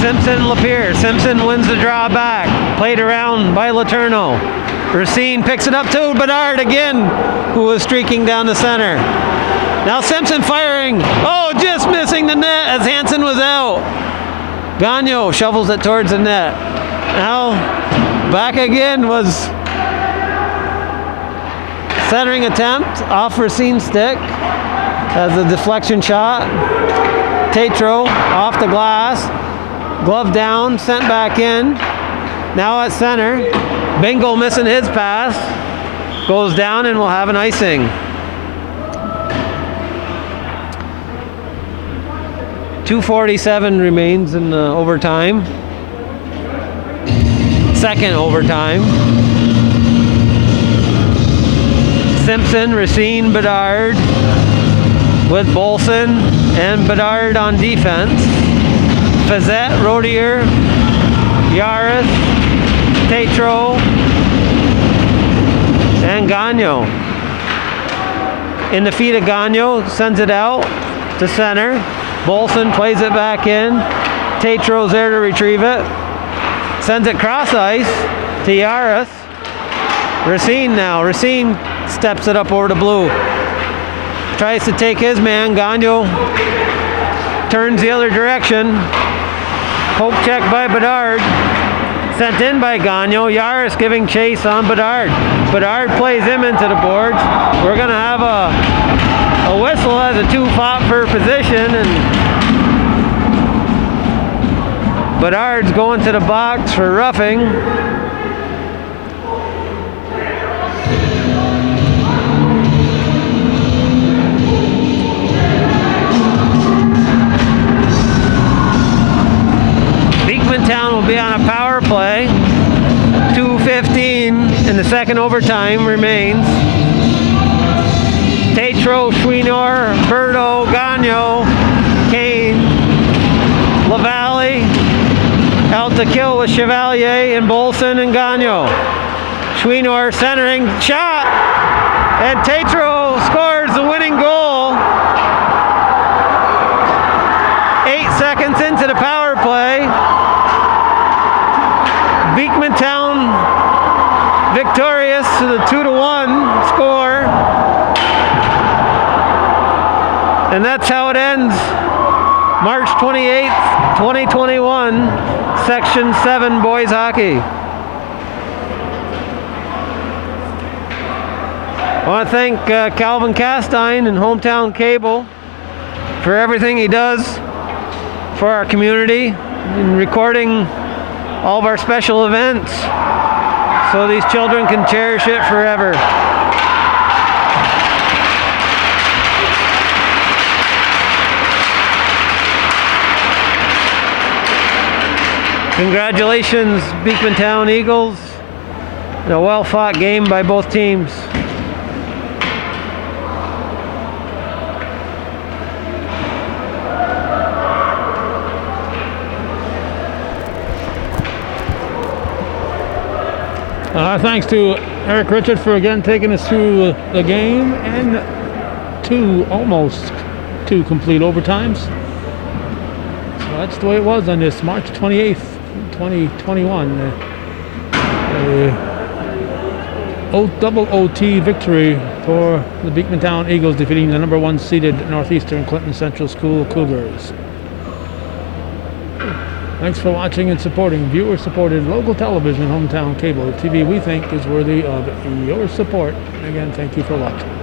Simpson Lapeer. Simpson wins the draw back. Played around by Letourneau. Racine picks it up to Bedard again, who was streaking down the center. Now Simpson firing. Oh, just missing the net as Hansen was out. Gagnon shovels it towards the net. Now back again was centering attempt off Racine's stick as a deflection shot. Tatro off the glass. Glove down, sent back in. Now at center. Bingle missing his pass. Goes down and will have an icing. .247 remains in the overtime. Second overtime. Simpson, Racine, Bedard, with Bolson and Bedard on defense. Fazette, Rodier, Yaris, Tatro, and Gagnon. In the feet of Gagnon, sends it out to center. Bolson plays it back in. Tatro's there to retrieve it. Sends it cross ice to Yaris. Racine now. Racine steps it up over to Blue. Tries to take his man. Gagnon turns the other direction. Poke check by Bedard. Sent in by Gagnon. Yaris giving chase on Bedard. Bedard plays him into the boards. We're going to have a whistle as a 2 fought for position, and Bedard's going to the box for roughing. Beekmantown will be on a power play. 2:15 in the second overtime remains. Tatro, Chouinard, Berto, Gagnon, Kane, LaValle, out to kill with Chevalier and Bolson and Gagnon. Chouinard centering, shot, and Tatro scores the winning goal. 8 seconds into the power play. Beekmantown victorious to the 2-1 score. And that's how it ends. March 28th, 2021, Section 7 boys hockey. I want to thank Calvin Castine and Hometown Cable for everything he does for our community in recording all of our special events so these children can cherish it forever. Congratulations, Beekmantown Eagles. And a well-fought game by both teams. Thanks to Eric Richard for again taking us through the game and almost two complete overtimes. So that's the way it was on this March 28th, 2021. Double OT victory for the Beekmantown Eagles, defeating the number 1 seeded Northeastern Clinton Central School Cougars. Thanks for watching and supporting viewer-supported local television, Hometown Cable TV. We think is worthy of your support. Again, thank you for watching.